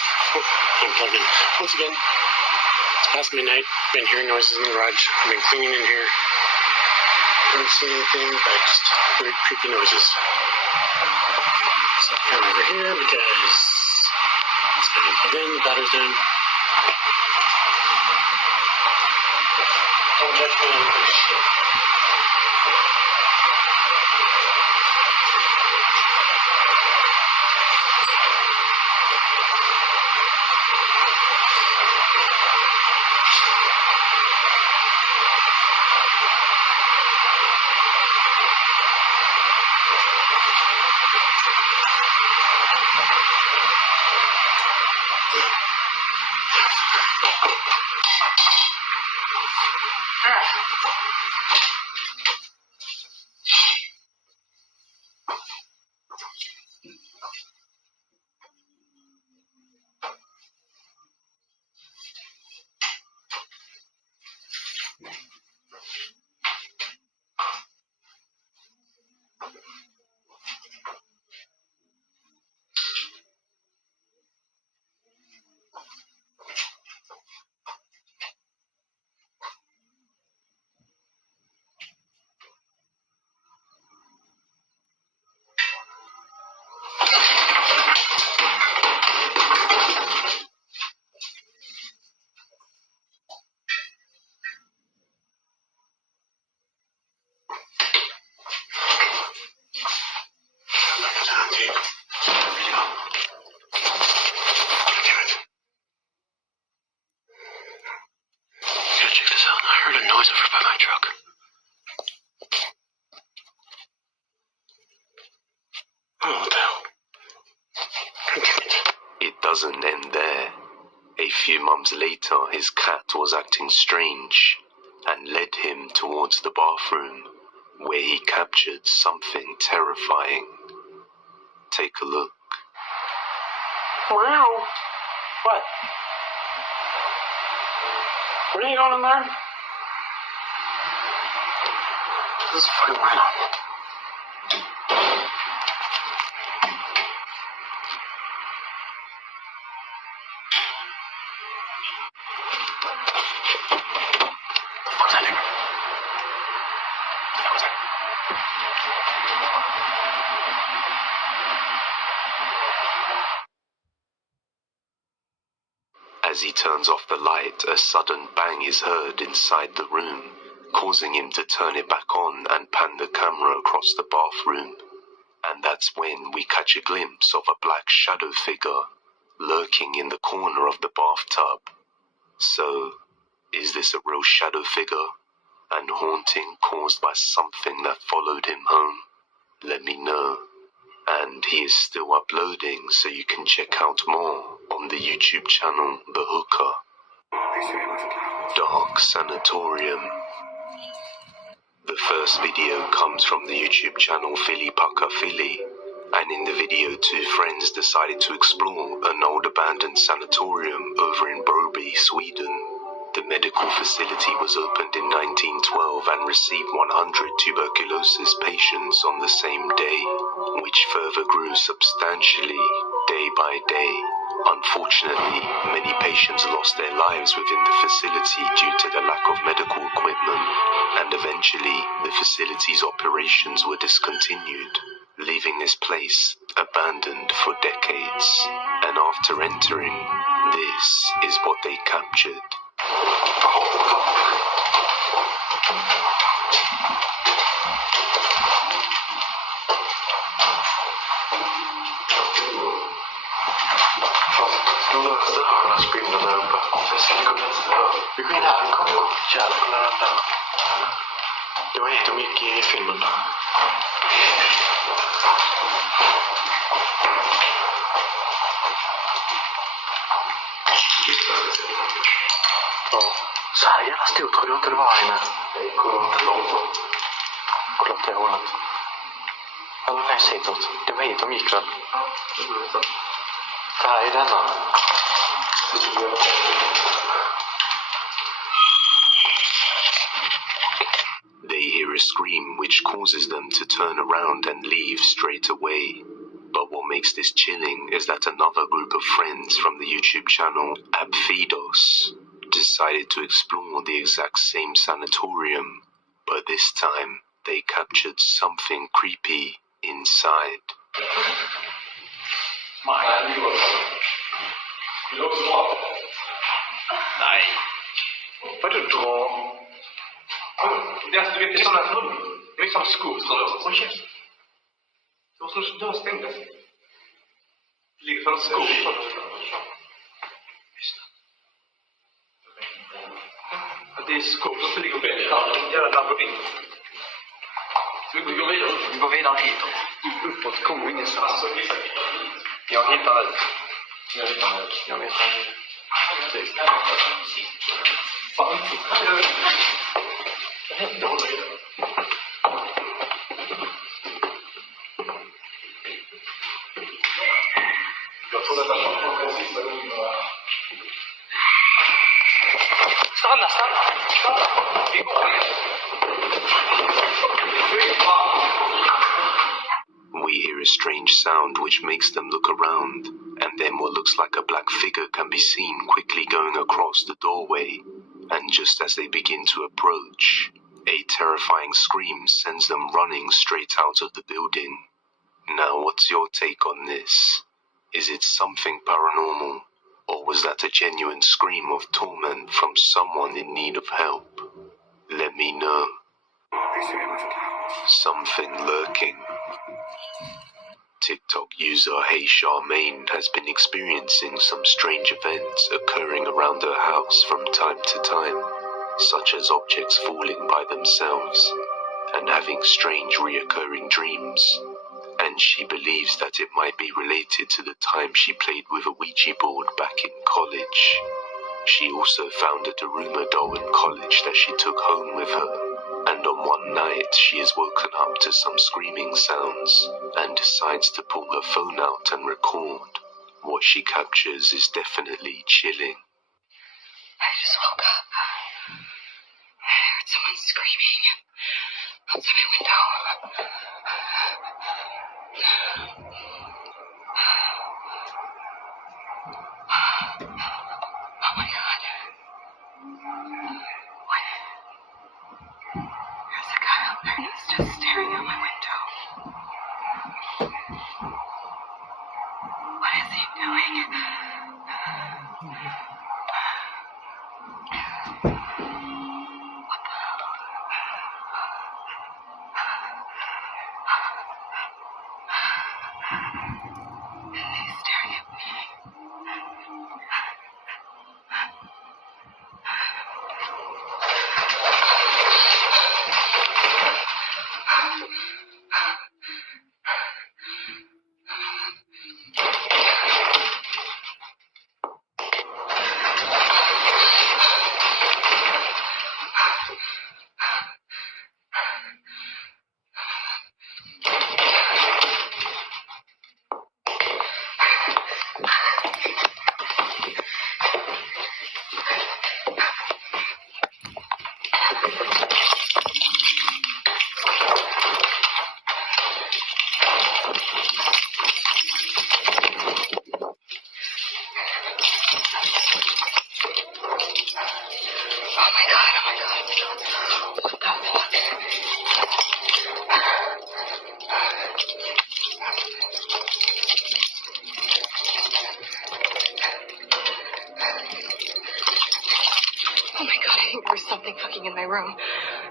I'm plugged in. Once again, it's past midnight. Been hearing noises in the garage. I've been cleaning in here. Haven't seen anything, but just weird, creepy noises. So I'm over here because it's been plugged in, the battery's down. Don't judge me on this shit. Doesn't end there. A few months later, his cat was acting strange and led him towards the bathroom, where he captured something terrifying. Take a look. Wow. What? What are you doing in there? This is fucking weird. What's that thing? What's that? As he turns off the light, a sudden bang is heard inside the room, causing him to turn it back on and pan the camera across the bathroom. And that's when we catch a glimpse of a black shadow figure lurking in the corner of the bathtub. So, is this a real shadow figure and haunting caused by something that followed him home? Let me know. And he is still uploading, so you can check out more on the YouTube channel The Hooker. Dark Sanatorium. The first video comes from the YouTube channel Philly Pucker Philly, and in the video 2 friends decided to explore an old abandoned sanatorium over in Broby, Sweden. The medical facility was opened in 1912 and received 100 tuberculosis patients on the same day, which further grew substantially day by day. Unfortunately, many patients lost their lives within the facility due to the lack of medical equipment, and eventually the facility's operations were discontinued, leaving this place abandoned for decades. And after entering, this is what they captured. Lösa hörna spindeln där uppe. Sen ska vi gå ner. Vi går in här. Kom. Jävlar, kolla den där. Det var hit de gick i filmen. Ja. Så här jävla stort tror jag inte det var här inne. Nej, kolla inte långt. Kolla åt det hållet. Eller nej, hitåt. Det var hit de gick väl. Ja, det var det. Det här är denna. They hear a scream which causes them to turn around and leave straight away. But what makes this chilling is that another group of friends from the YouTube channel Abfidos decided to explore the exact same sanatorium, but this time they captured something creepy inside. Nej. Vad du drar? Det är alltså, du vet, det är sådana här det är som skor som känns. Det var som dörr stängdes. Det ligger för en skor. Det är skor som ligger på en jävla labyrint. Vi går vidare. Vi går vidare hitåt. Uppåt kommer ingenstans. Jag hittar det. Jag vet inte. Fan. Det händer håller i det. Jag tror att det var den sista gången. Stanna. Vi går ner. We hear a strange sound which makes them look around, and then what looks like a black figure can be seen quickly going across the doorway. And just as they begin to approach, a terrifying scream sends them running straight out of the building. Now, what's your take on this? Is it something paranormal, or was that a genuine scream of torment from someone in need of help? Let me know. Something lurking. TikTok user Hey Charmaine has been experiencing some strange events occurring around her house from time to time, such as objects falling by themselves and having strange reoccurring dreams, and she believes that it might be related to the time she played with a Ouija board back in college. She also found a Daruma doll in college that she took home with her, and on one night she is woken up to some screaming sounds and decides to pull her phone out and record. What she captures is definitely chilling. I just woke screaming outside my window. Oh my God. What? There's a guy out there and he's just staring out my window. What is he doing? What the hell? He's staring at me. Oh my God, I think there was something fucking in my room.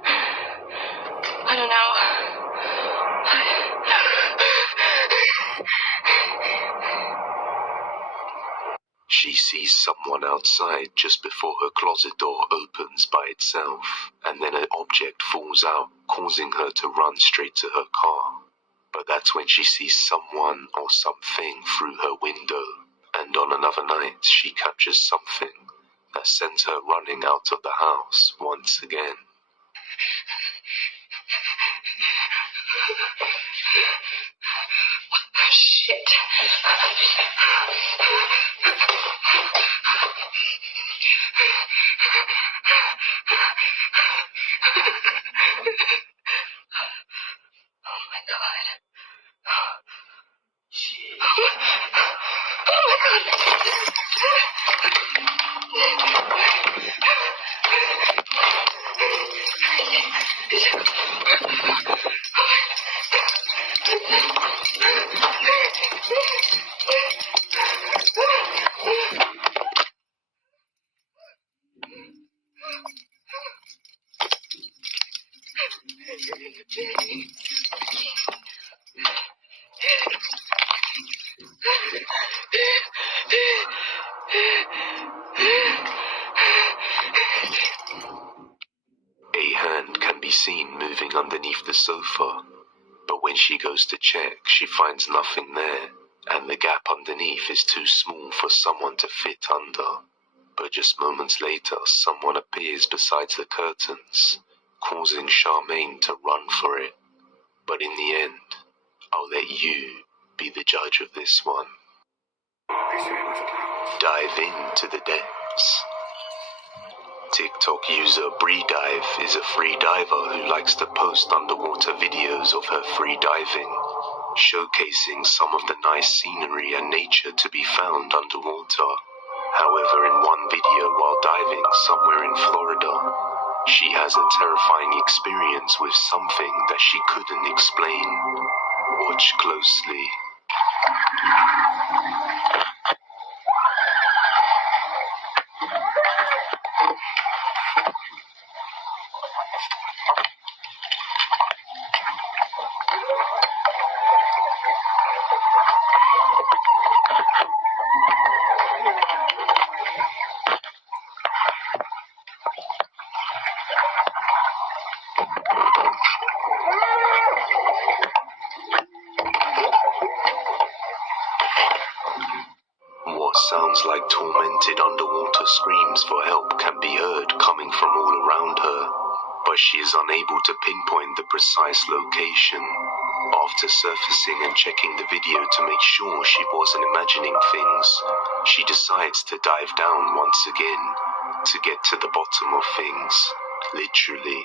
I don't know. She sees someone outside just before her closet door opens by itself, and then an object falls out, causing her to run straight to her car. But that's when she sees someone or something through her window, and on another night she captures something that sends her running out of the house once again. Shit. Oh my God. Oh my God. A hand can be seen moving underneath the sofa, but when she goes to check, she finds nothing there, and the gap underneath is too small for someone to fit under. But just moments later, someone appears beside the curtains, causing Charmaine to run for it. But in the end, I'll let you be the judge of this one. Dive into the depths. TikTok user BreeDive is a free diver who likes to post underwater videos of her free diving, showcasing some of the nice scenery and nature to be found underwater. However, in one video while diving somewhere in Florida, she has a terrifying experience with something that she couldn't explain. Watch closely. What sounds like tormented underwater screams for help can be heard coming from all around her, but she is unable to pinpoint the precise location. After surfacing and checking the video to make sure she wasn't imagining things, she decides to dive down once again to get to the bottom of things, literally.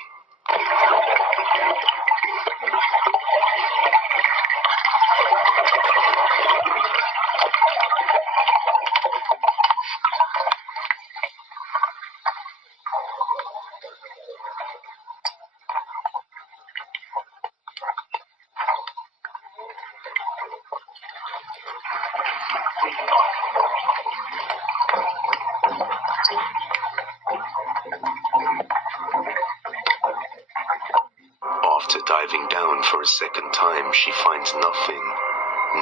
After diving down for a second time, she finds nothing,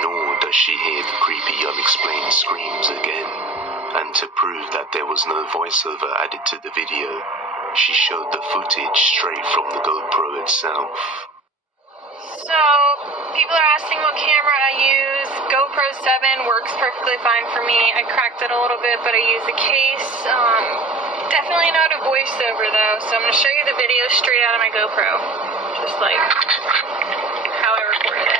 nor does she hear the creepy unexplained screams again. And to prove that there was no voiceover added to the video, she showed the footage straight from the GoPro itself. So, people are asking what camera I use. GoPro 7 works perfectly fine for me. I cracked it a little bit, but I use the case. Definitely not a voiceover though, so I'm going to show you the video straight out of my GoPro. Just like how I recorded it.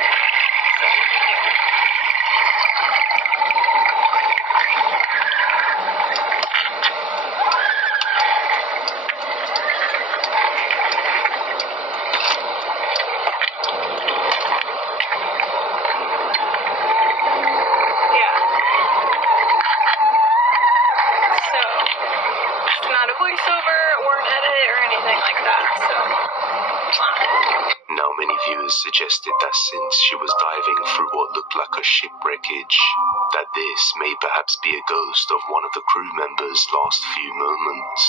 Now many viewers suggested that since she was diving through what looked like a shipwreckage, that this may perhaps be a ghost of one of the crew members' last few moments,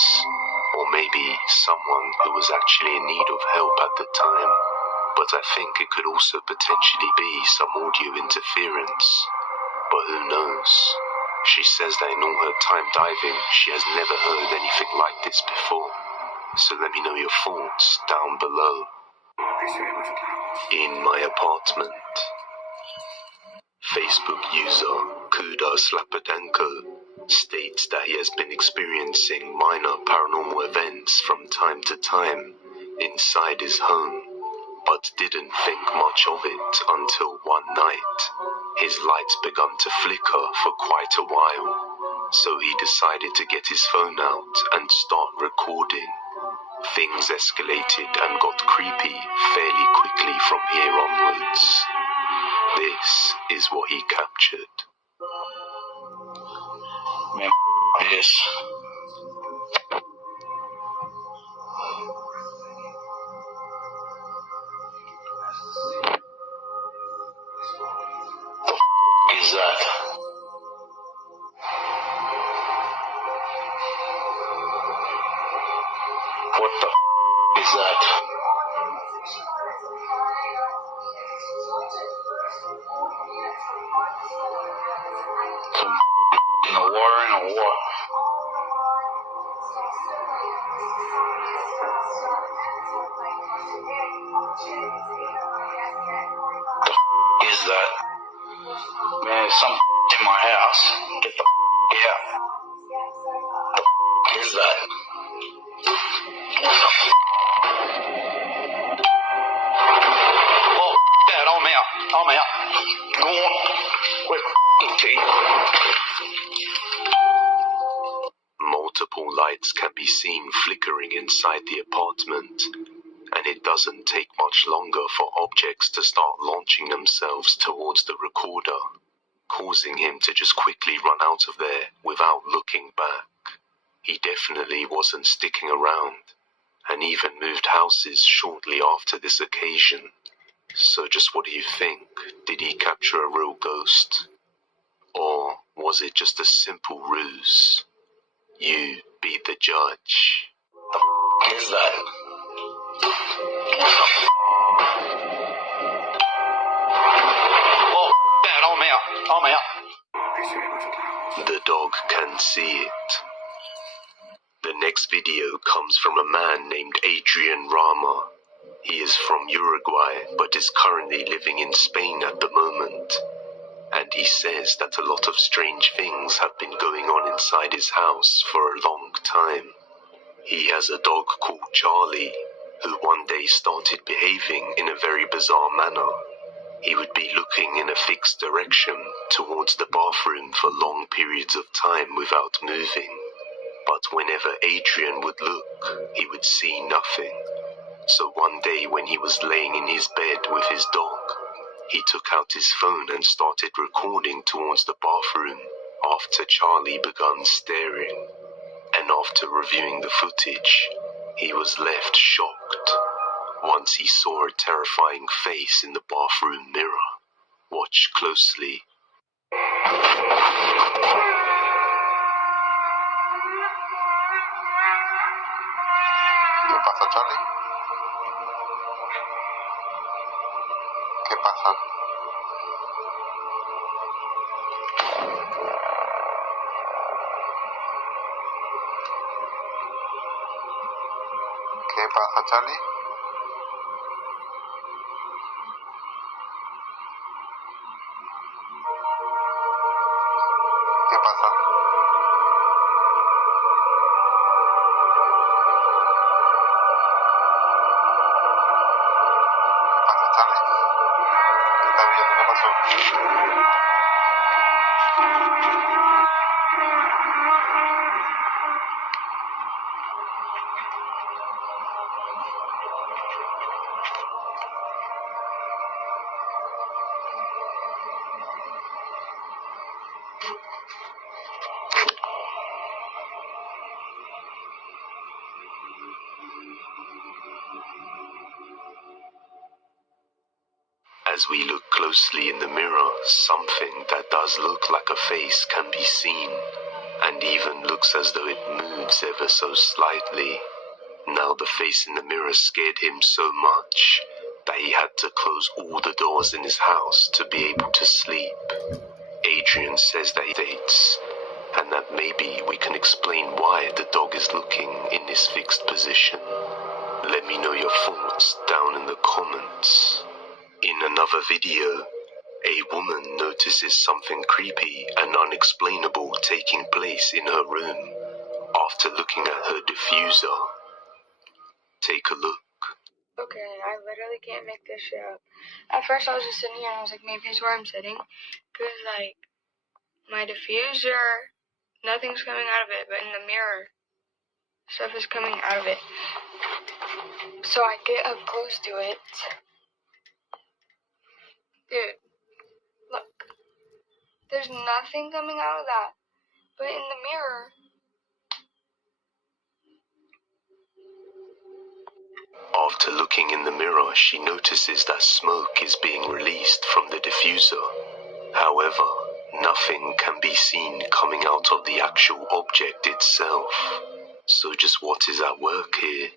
or maybe someone who was actually in need of help at the time. But I think it could also potentially be some audio interference. But who knows? She says that in all her time diving, she has never heard anything like this before. So let me know your thoughts down below. In my apartment. Facebook user Kuda Slapadenko states that he has been experiencing minor paranormal events from time to time inside his home, but didn't think much of it until one night. His lights began to flicker for quite a while, so he decided to get his phone out and start recording. Things escalated and got creepy fairly quickly from here onwards. This is what he captured. Man, this. The f is that? What the f is that? Some in the water or what? The f is that? Man, some in my house. Get the f out. The f is that? Oh, Dad, I'm out. I'm out. Go on. Quick, tea. Multiple lights can be seen flickering inside the apartment, and it doesn't take much longer for objects to start launching themselves towards the recorder, causing him to just quickly run out of there without looking back. He definitely wasn't sticking around, and even moved houses shortly after this occasion. So just what do you think? Did he capture a real ghost? Or was it just a simple ruse? You be the judge. The f is that? Oh, Dad, I'm out. I'm out. The dog can see it. The next video comes from a man named Adrian Rama. He is from Uruguay, but is currently living in Spain at the moment. And he says that a lot of strange things have been going on inside his house for a long time. He has a dog called Charlie, who one day started behaving in a very bizarre manner. He would be looking in a fixed direction towards the bathroom for long periods of time without moving. But whenever Adrian would look, he would see nothing. So one day when he was laying in his bed with his dog, he took out his phone and started recording towards the bathroom after Charlie began staring. And after reviewing the footage, he was left shocked once he saw a terrifying face in the bathroom mirror. Watch closely. ¿Qué pasa, Charlie? ¿Qué pasa? ¿Qué pasa, Charlie? ¿Qué pasa? ¿Qué pasa, Charlie? ¿Qué estás viendo? ¿Qué pasó? As we look closely in the mirror, something that does look like a face can be seen, and even looks as though it moves ever so slightly. Now the face in the mirror scared him so much that he had to close all the doors in his house to be able to sleep. Adrian says that he dates, and that maybe we can explain why the dog is looking in this fixed position. Let me know your thoughts down in the comments. In another video, a woman notices something creepy and unexplainable taking place in her room after looking at her diffuser. Take a look. Okay, I literally can't make this shit up. At first I was just sitting here and I was like, maybe it's where I'm sitting. Because, like, my diffuser, nothing's coming out of it, but in the mirror, stuff is coming out of it. So I get up close to it. Dude, look. There's nothing coming out of that. But in the mirror, After looking in the mirror, she notices that smoke is being released from the diffuser. However, nothing can be seen coming out of the actual object itself. So just what is at work here?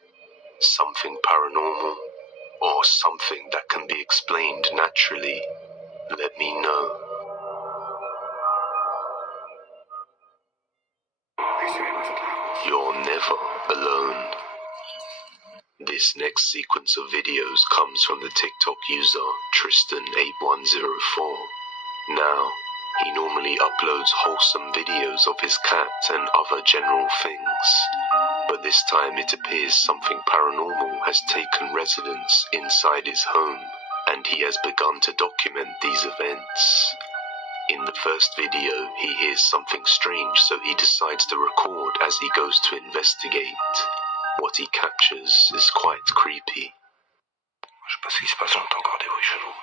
Something paranormal? Or something that can be explained naturally? Let me know. You're never alone. This next sequence of videos comes from the TikTok user Tristan8104. Now, he normally uploads wholesome videos of his cat and other general things. But this time it appears something paranormal has taken residence inside his home, and he has begun to document these events. In the first video, he hears something strange, so he decides to record as he goes to investigate. What he captures is quite creepy. Je sais pas ce qui se passe, j'entends encore des bruits chelous.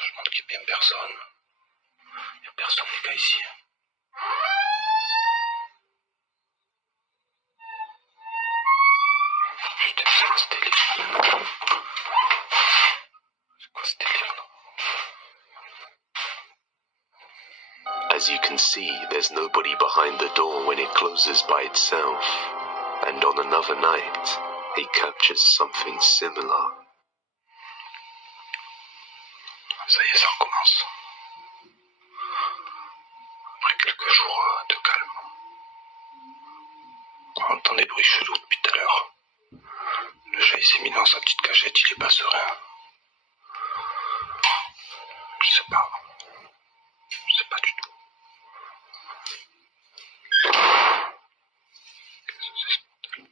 Je demande qu'il y ait bien personne. Il n'y a personne les gars ici. Putain, c'est quoi ce délire? C'est quoi ce délire là? As you can see, there's nobody behind the door when it closes by itself. And on another night, he captures something similar. Ça y est, ça recommence. Après quelques jours de calme. On entend des bruits chelous depuis tout à l'heure. Le chat il s'est mis dans sa petite cachette, il est pas serein. Je sais pas. Je sais pas du tout. Qu'est-ce que c'est ce bordel?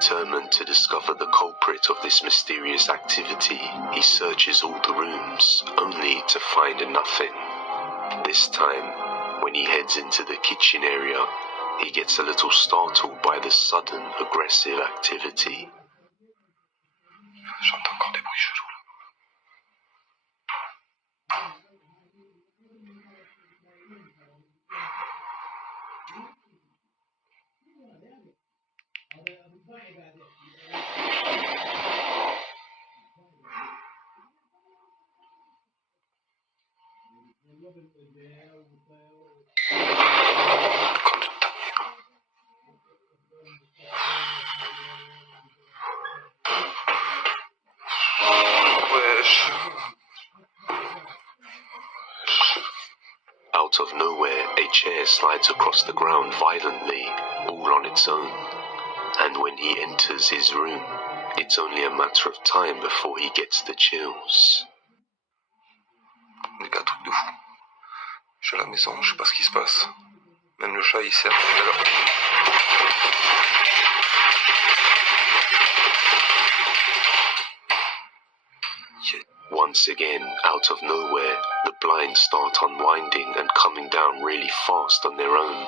Determined to discover the culprit of this mysterious activity, he searches all the rooms, only to find nothing. This time, when he heads into the kitchen area, he gets a little startled by the sudden aggressive activity. J'entends encore des bruits chelous là. Out of nowhere, a chair slides across the ground violently, all on its own. And when he enters his room, it's only a matter of time before he gets the chills. Les gars, truc de fou. Je suis à la maison, je sais pas ce qui se passe. Même le chat, il s'est tout à l'heure. Once again, out of nowhere, the blinds start unwinding and coming down really fast on their own,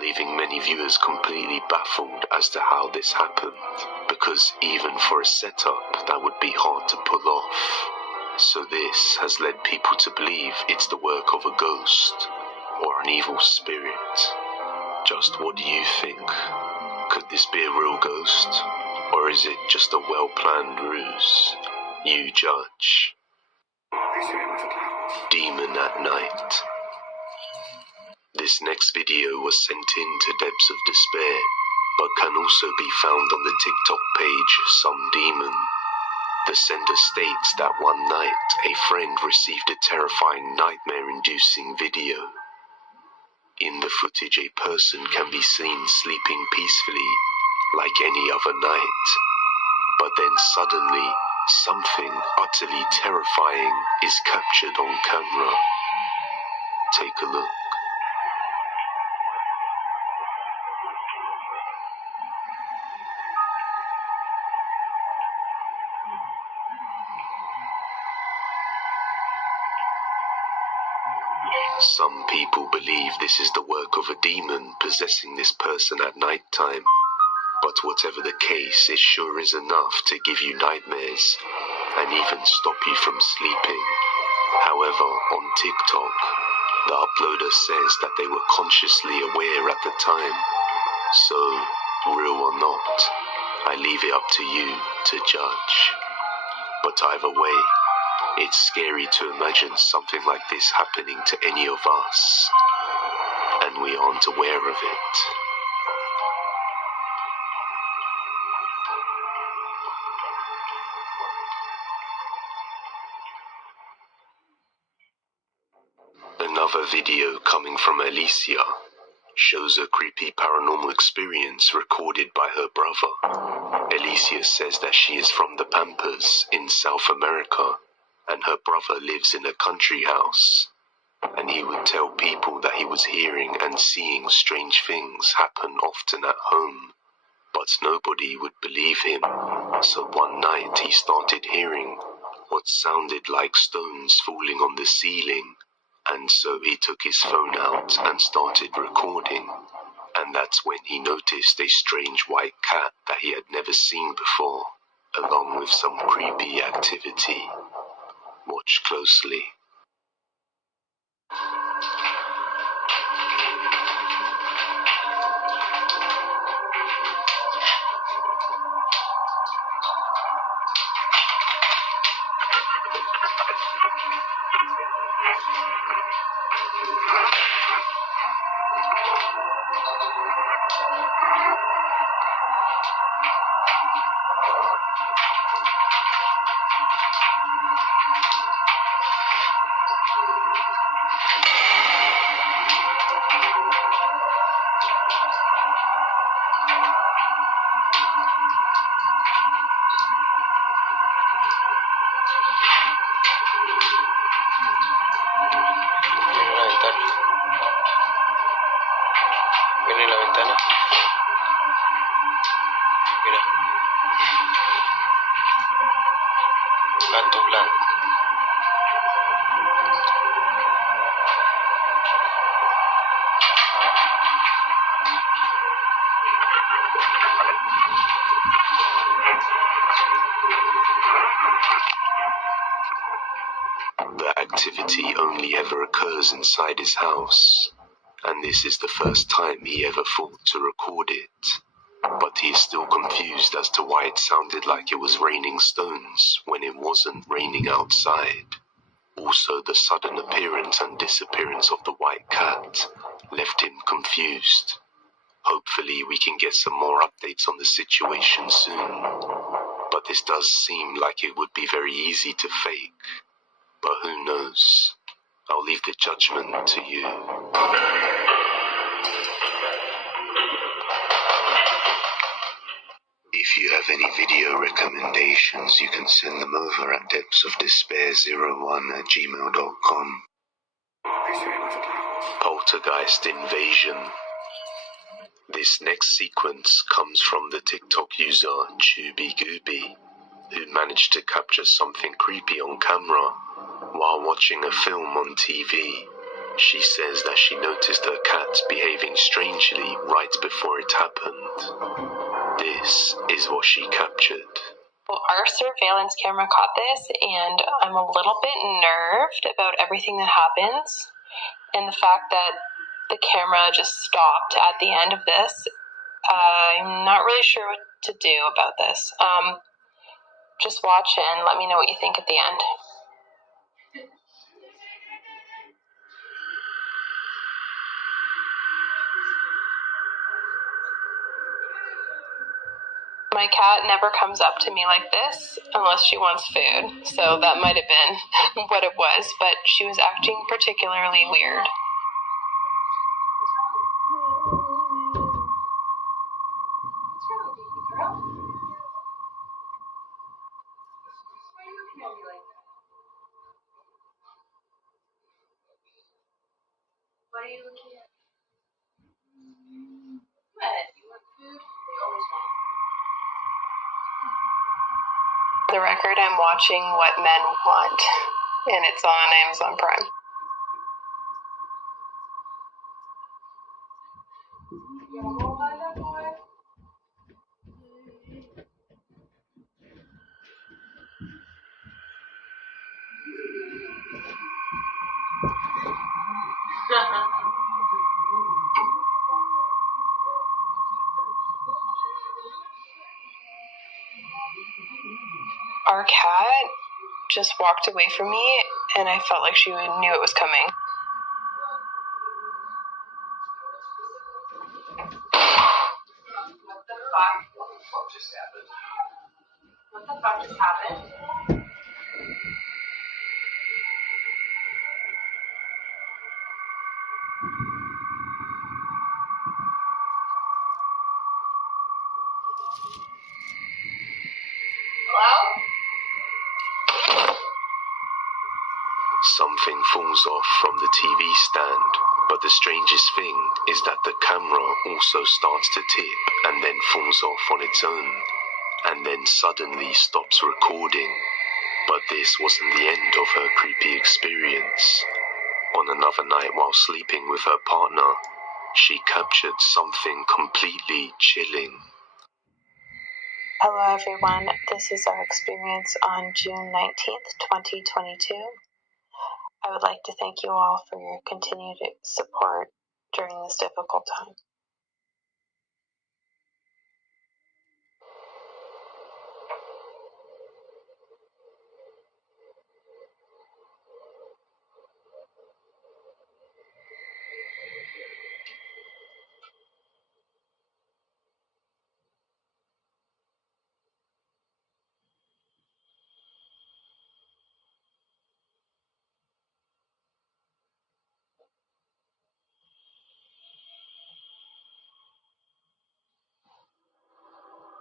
leaving many viewers completely baffled as to how this happened, because even for a setup, that would be hard to pull off. So this has led people to believe it's the work of a ghost or an evil spirit. Just what do you think? Could this be a real ghost? Or is it just a well-planned ruse? You judge. Demon at Night. This next video was sent in to depths of despair, but can also be found on the TikTok page Some Demon. The sender states that one night a friend received a terrifying nightmare-inducing video. In the footage, a person can be seen sleeping peacefully, like any other night. But then suddenly, something utterly terrifying is captured on camera. Take a look. Some people believe this is the work of a demon possessing this person at night time. But whatever the case, it sure is enough to give you nightmares and even stop you from sleeping. However, on TikTok, the uploader says that they were consciously aware at the time. So, real or not, I leave it up to you to judge. But either way, it's scary to imagine something like this happening to any of us, and we aren't aware of it. Another video coming from Alicia shows a creepy paranormal experience recorded by her brother. Alicia says that she is from the Pampas in South America, and her brother lives in a country house. And he would tell people that he was hearing and seeing strange things happen often at home, but nobody would believe him. So one night he started hearing what sounded like stones falling on the ceiling. And so he took his phone out and started recording. And that's when he noticed a strange white cat that he had never seen before, along with some creepy activity. Watch closely. gato blanco. The activity only ever occurs inside his house, and this is the first time he ever thought to record it. But he is still confused as to why it sounded like it was raining stones when it wasn't raining outside. Also, the sudden appearance and disappearance of the white cat left him confused. Hopefully we can get some more updates on the situation soon. But this does seem like it would be very easy to fake. But who knows? I'll leave the judgment to you. If you have any video recommendations, you can send them over at depthsofdespair01@gmail.com. Poltergeist Invasion. This next sequence comes from the TikTok user Chubby Gooby, who managed to capture something creepy on camera while watching a film on TV. She says that she noticed her cat behaving strangely right before it happened. This is what she captured. Well, our surveillance camera caught this, and I'm a little bit nerved about everything that happens. And the fact that the camera just stopped at the end of this, I'm not really sure what to do about this. Just watch and let me know what you think at the end. My cat never comes up to me like this unless she wants food, so that might have been what it was, but she was acting particularly weird. What are you looking at? What? You want food? You always want. For the record, I'm watching What Men Want, and it's on Amazon Prime. Our cat just walked away from me, and I felt like she knew it was coming. What the fuck? What just happened? What the fuck just happened? Hello? Something falls off from the TV stand, but the strangest thing is that the camera also starts to tip and then falls off on its own, and then suddenly stops recording. But this wasn't the end of her creepy experience. On another night while sleeping with her partner, she captured something completely chilling. Hello everyone, this is our experience on June 19th, 2022. I would like to thank you all for your continued support during this difficult time.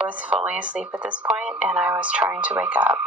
I was fully asleep at this point, and I was trying to wake up.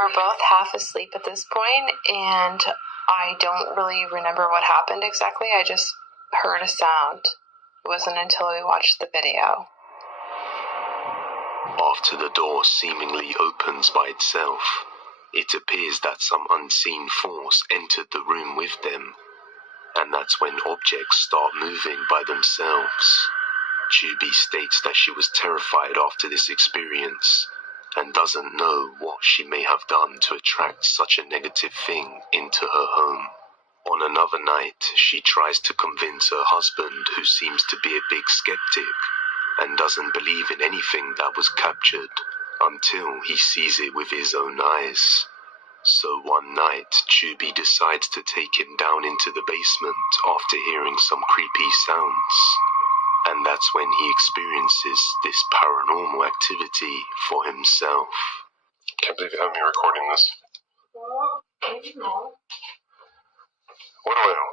were both half asleep at this point, and I don't really remember what happened exactly. I just heard a sound. It wasn't until we watched the video. After the door seemingly opens by itself, it appears that some unseen force entered the room with them, and that's when objects start moving by themselves. Juby states that she was terrified after this experience and doesn't know what she may have done to attract such a negative thing into her home. On another night, she tries to convince her husband, who seems to be a big skeptic and doesn't believe in anything that was captured until he sees it with his own eyes. So one night, Juby decides to take him down into the basement after hearing some creepy sounds. And that's when he experiences this paranormal activity for himself. Can't believe you have me recording this. Well, you know. What do I know?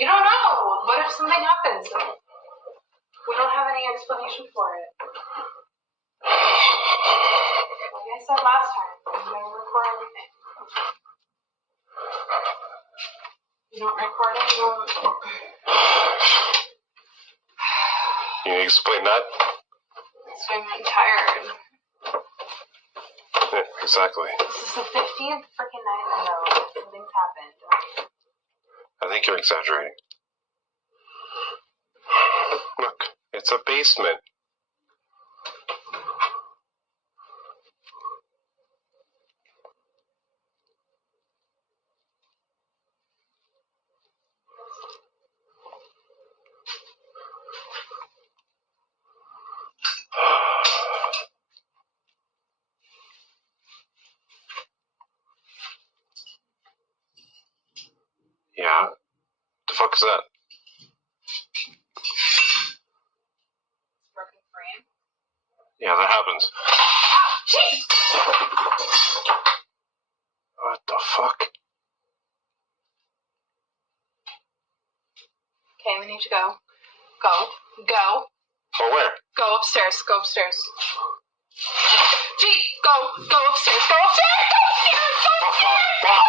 You don't know. What if something happens? We don't have any explanation for it. Like I said last time, I'm going to record everything. You don't record it, you don't record it. You need to explain that? So I'm tired. Yeah, exactly. This is the 15th freaking night in a row. Something's happened. I think you're exaggerating. Look, it's a basement. Yeah? The fuck is that? Broken frame. Yeah, that happens. Jeez! What the fuck? Okay, we need to go. Go. Oh, where? Go upstairs. Gee, go upstairs. Go upstairs. Fuck,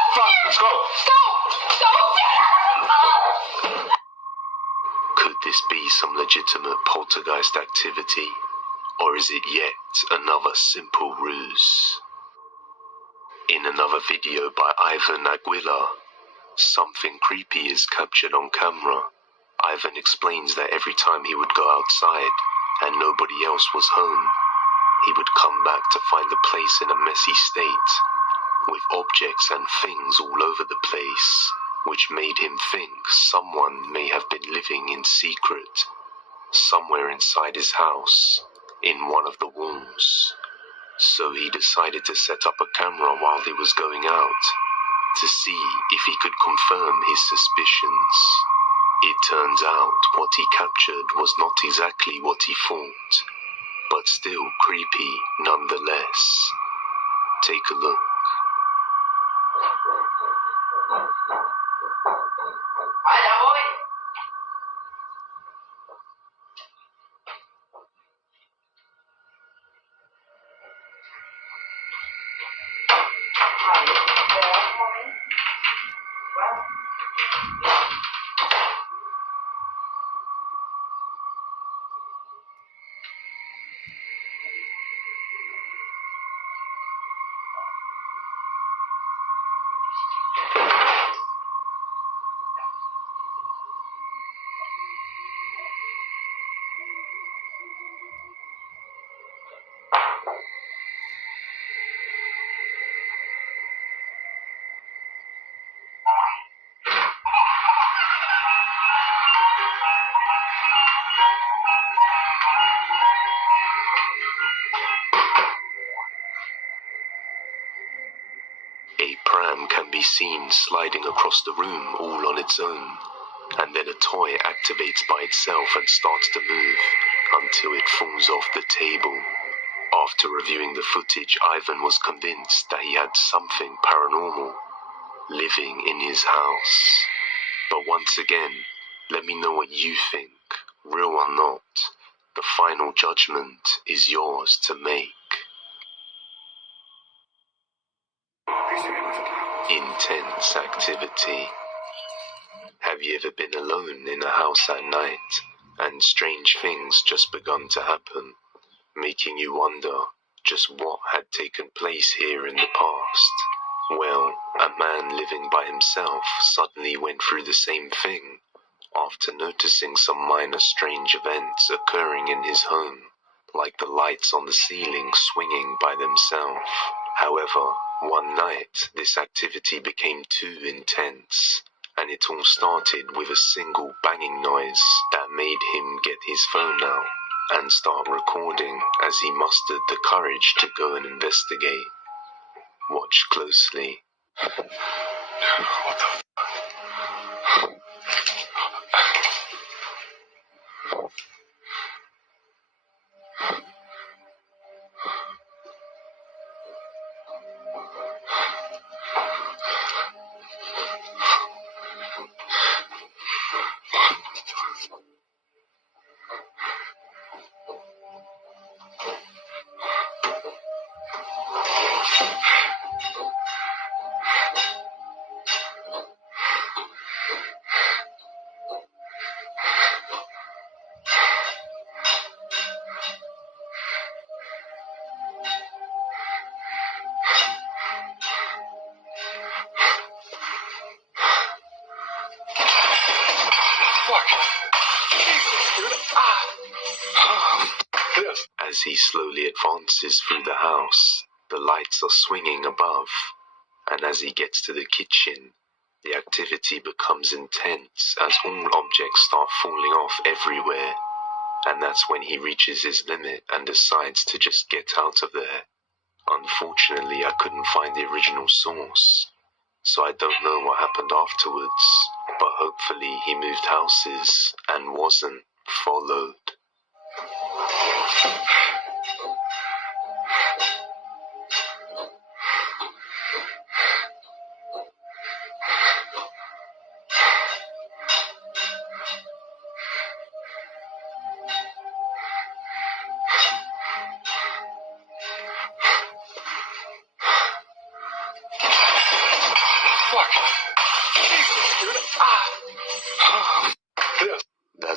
let's go. Go upstairs. Could this be some legitimate poltergeist activity, or is it yet another simple ruse? In another video by Ivan Aguilar, something creepy is captured on camera. Ivan explains that every time he would go outside and nobody else was home, he would come back to find the place in a messy state, with objects and things all over the place, which made him think someone may have been living in secret, somewhere inside his house, in one of the walls. So he decided to set up a camera while he was going out, to see if he could confirm his suspicions. It turns out what he captured was not exactly what he thought, but still creepy nonetheless. Take a look. A pram can be seen sliding across the room all on its own, and then a toy activates by itself and starts to move until it falls off the table. After reviewing the footage, Ivan was convinced that he had something paranormal living in his house. But once again, let me know what you think, real or not. The final judgment is yours to make. intense activity. Have you ever been alone in a house at night and strange things just begun to happen, making you wonder just what had taken place here in the past? Well, a man living by himself suddenly went through the same thing after noticing some minor strange events occurring in his home, like the lights on the ceiling swinging by themselves. However, one night this activity became too intense, and it all started with a single banging noise that made him get his phone out and start recording as he mustered the courage to go and investigate. Watch closely. What the As he slowly advances through the house, the lights are swinging above, and as he gets to the kitchen, the activity becomes intense as all objects start falling off everywhere, and that's when he reaches his limit and decides to just get out of there. Unfortunately, I couldn't find the original source, so I don't know what happened afterwards, but hopefully he moved houses and wasn't followed.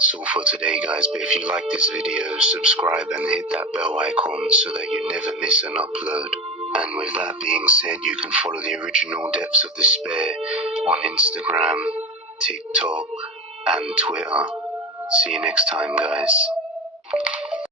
That's all for today, guys, but if you like this video, subscribe and hit that bell icon so that you never miss an upload. And with that being said, you can follow the original Depths of Despair on Instagram, TikTok, and Twitter. See you next time, guys.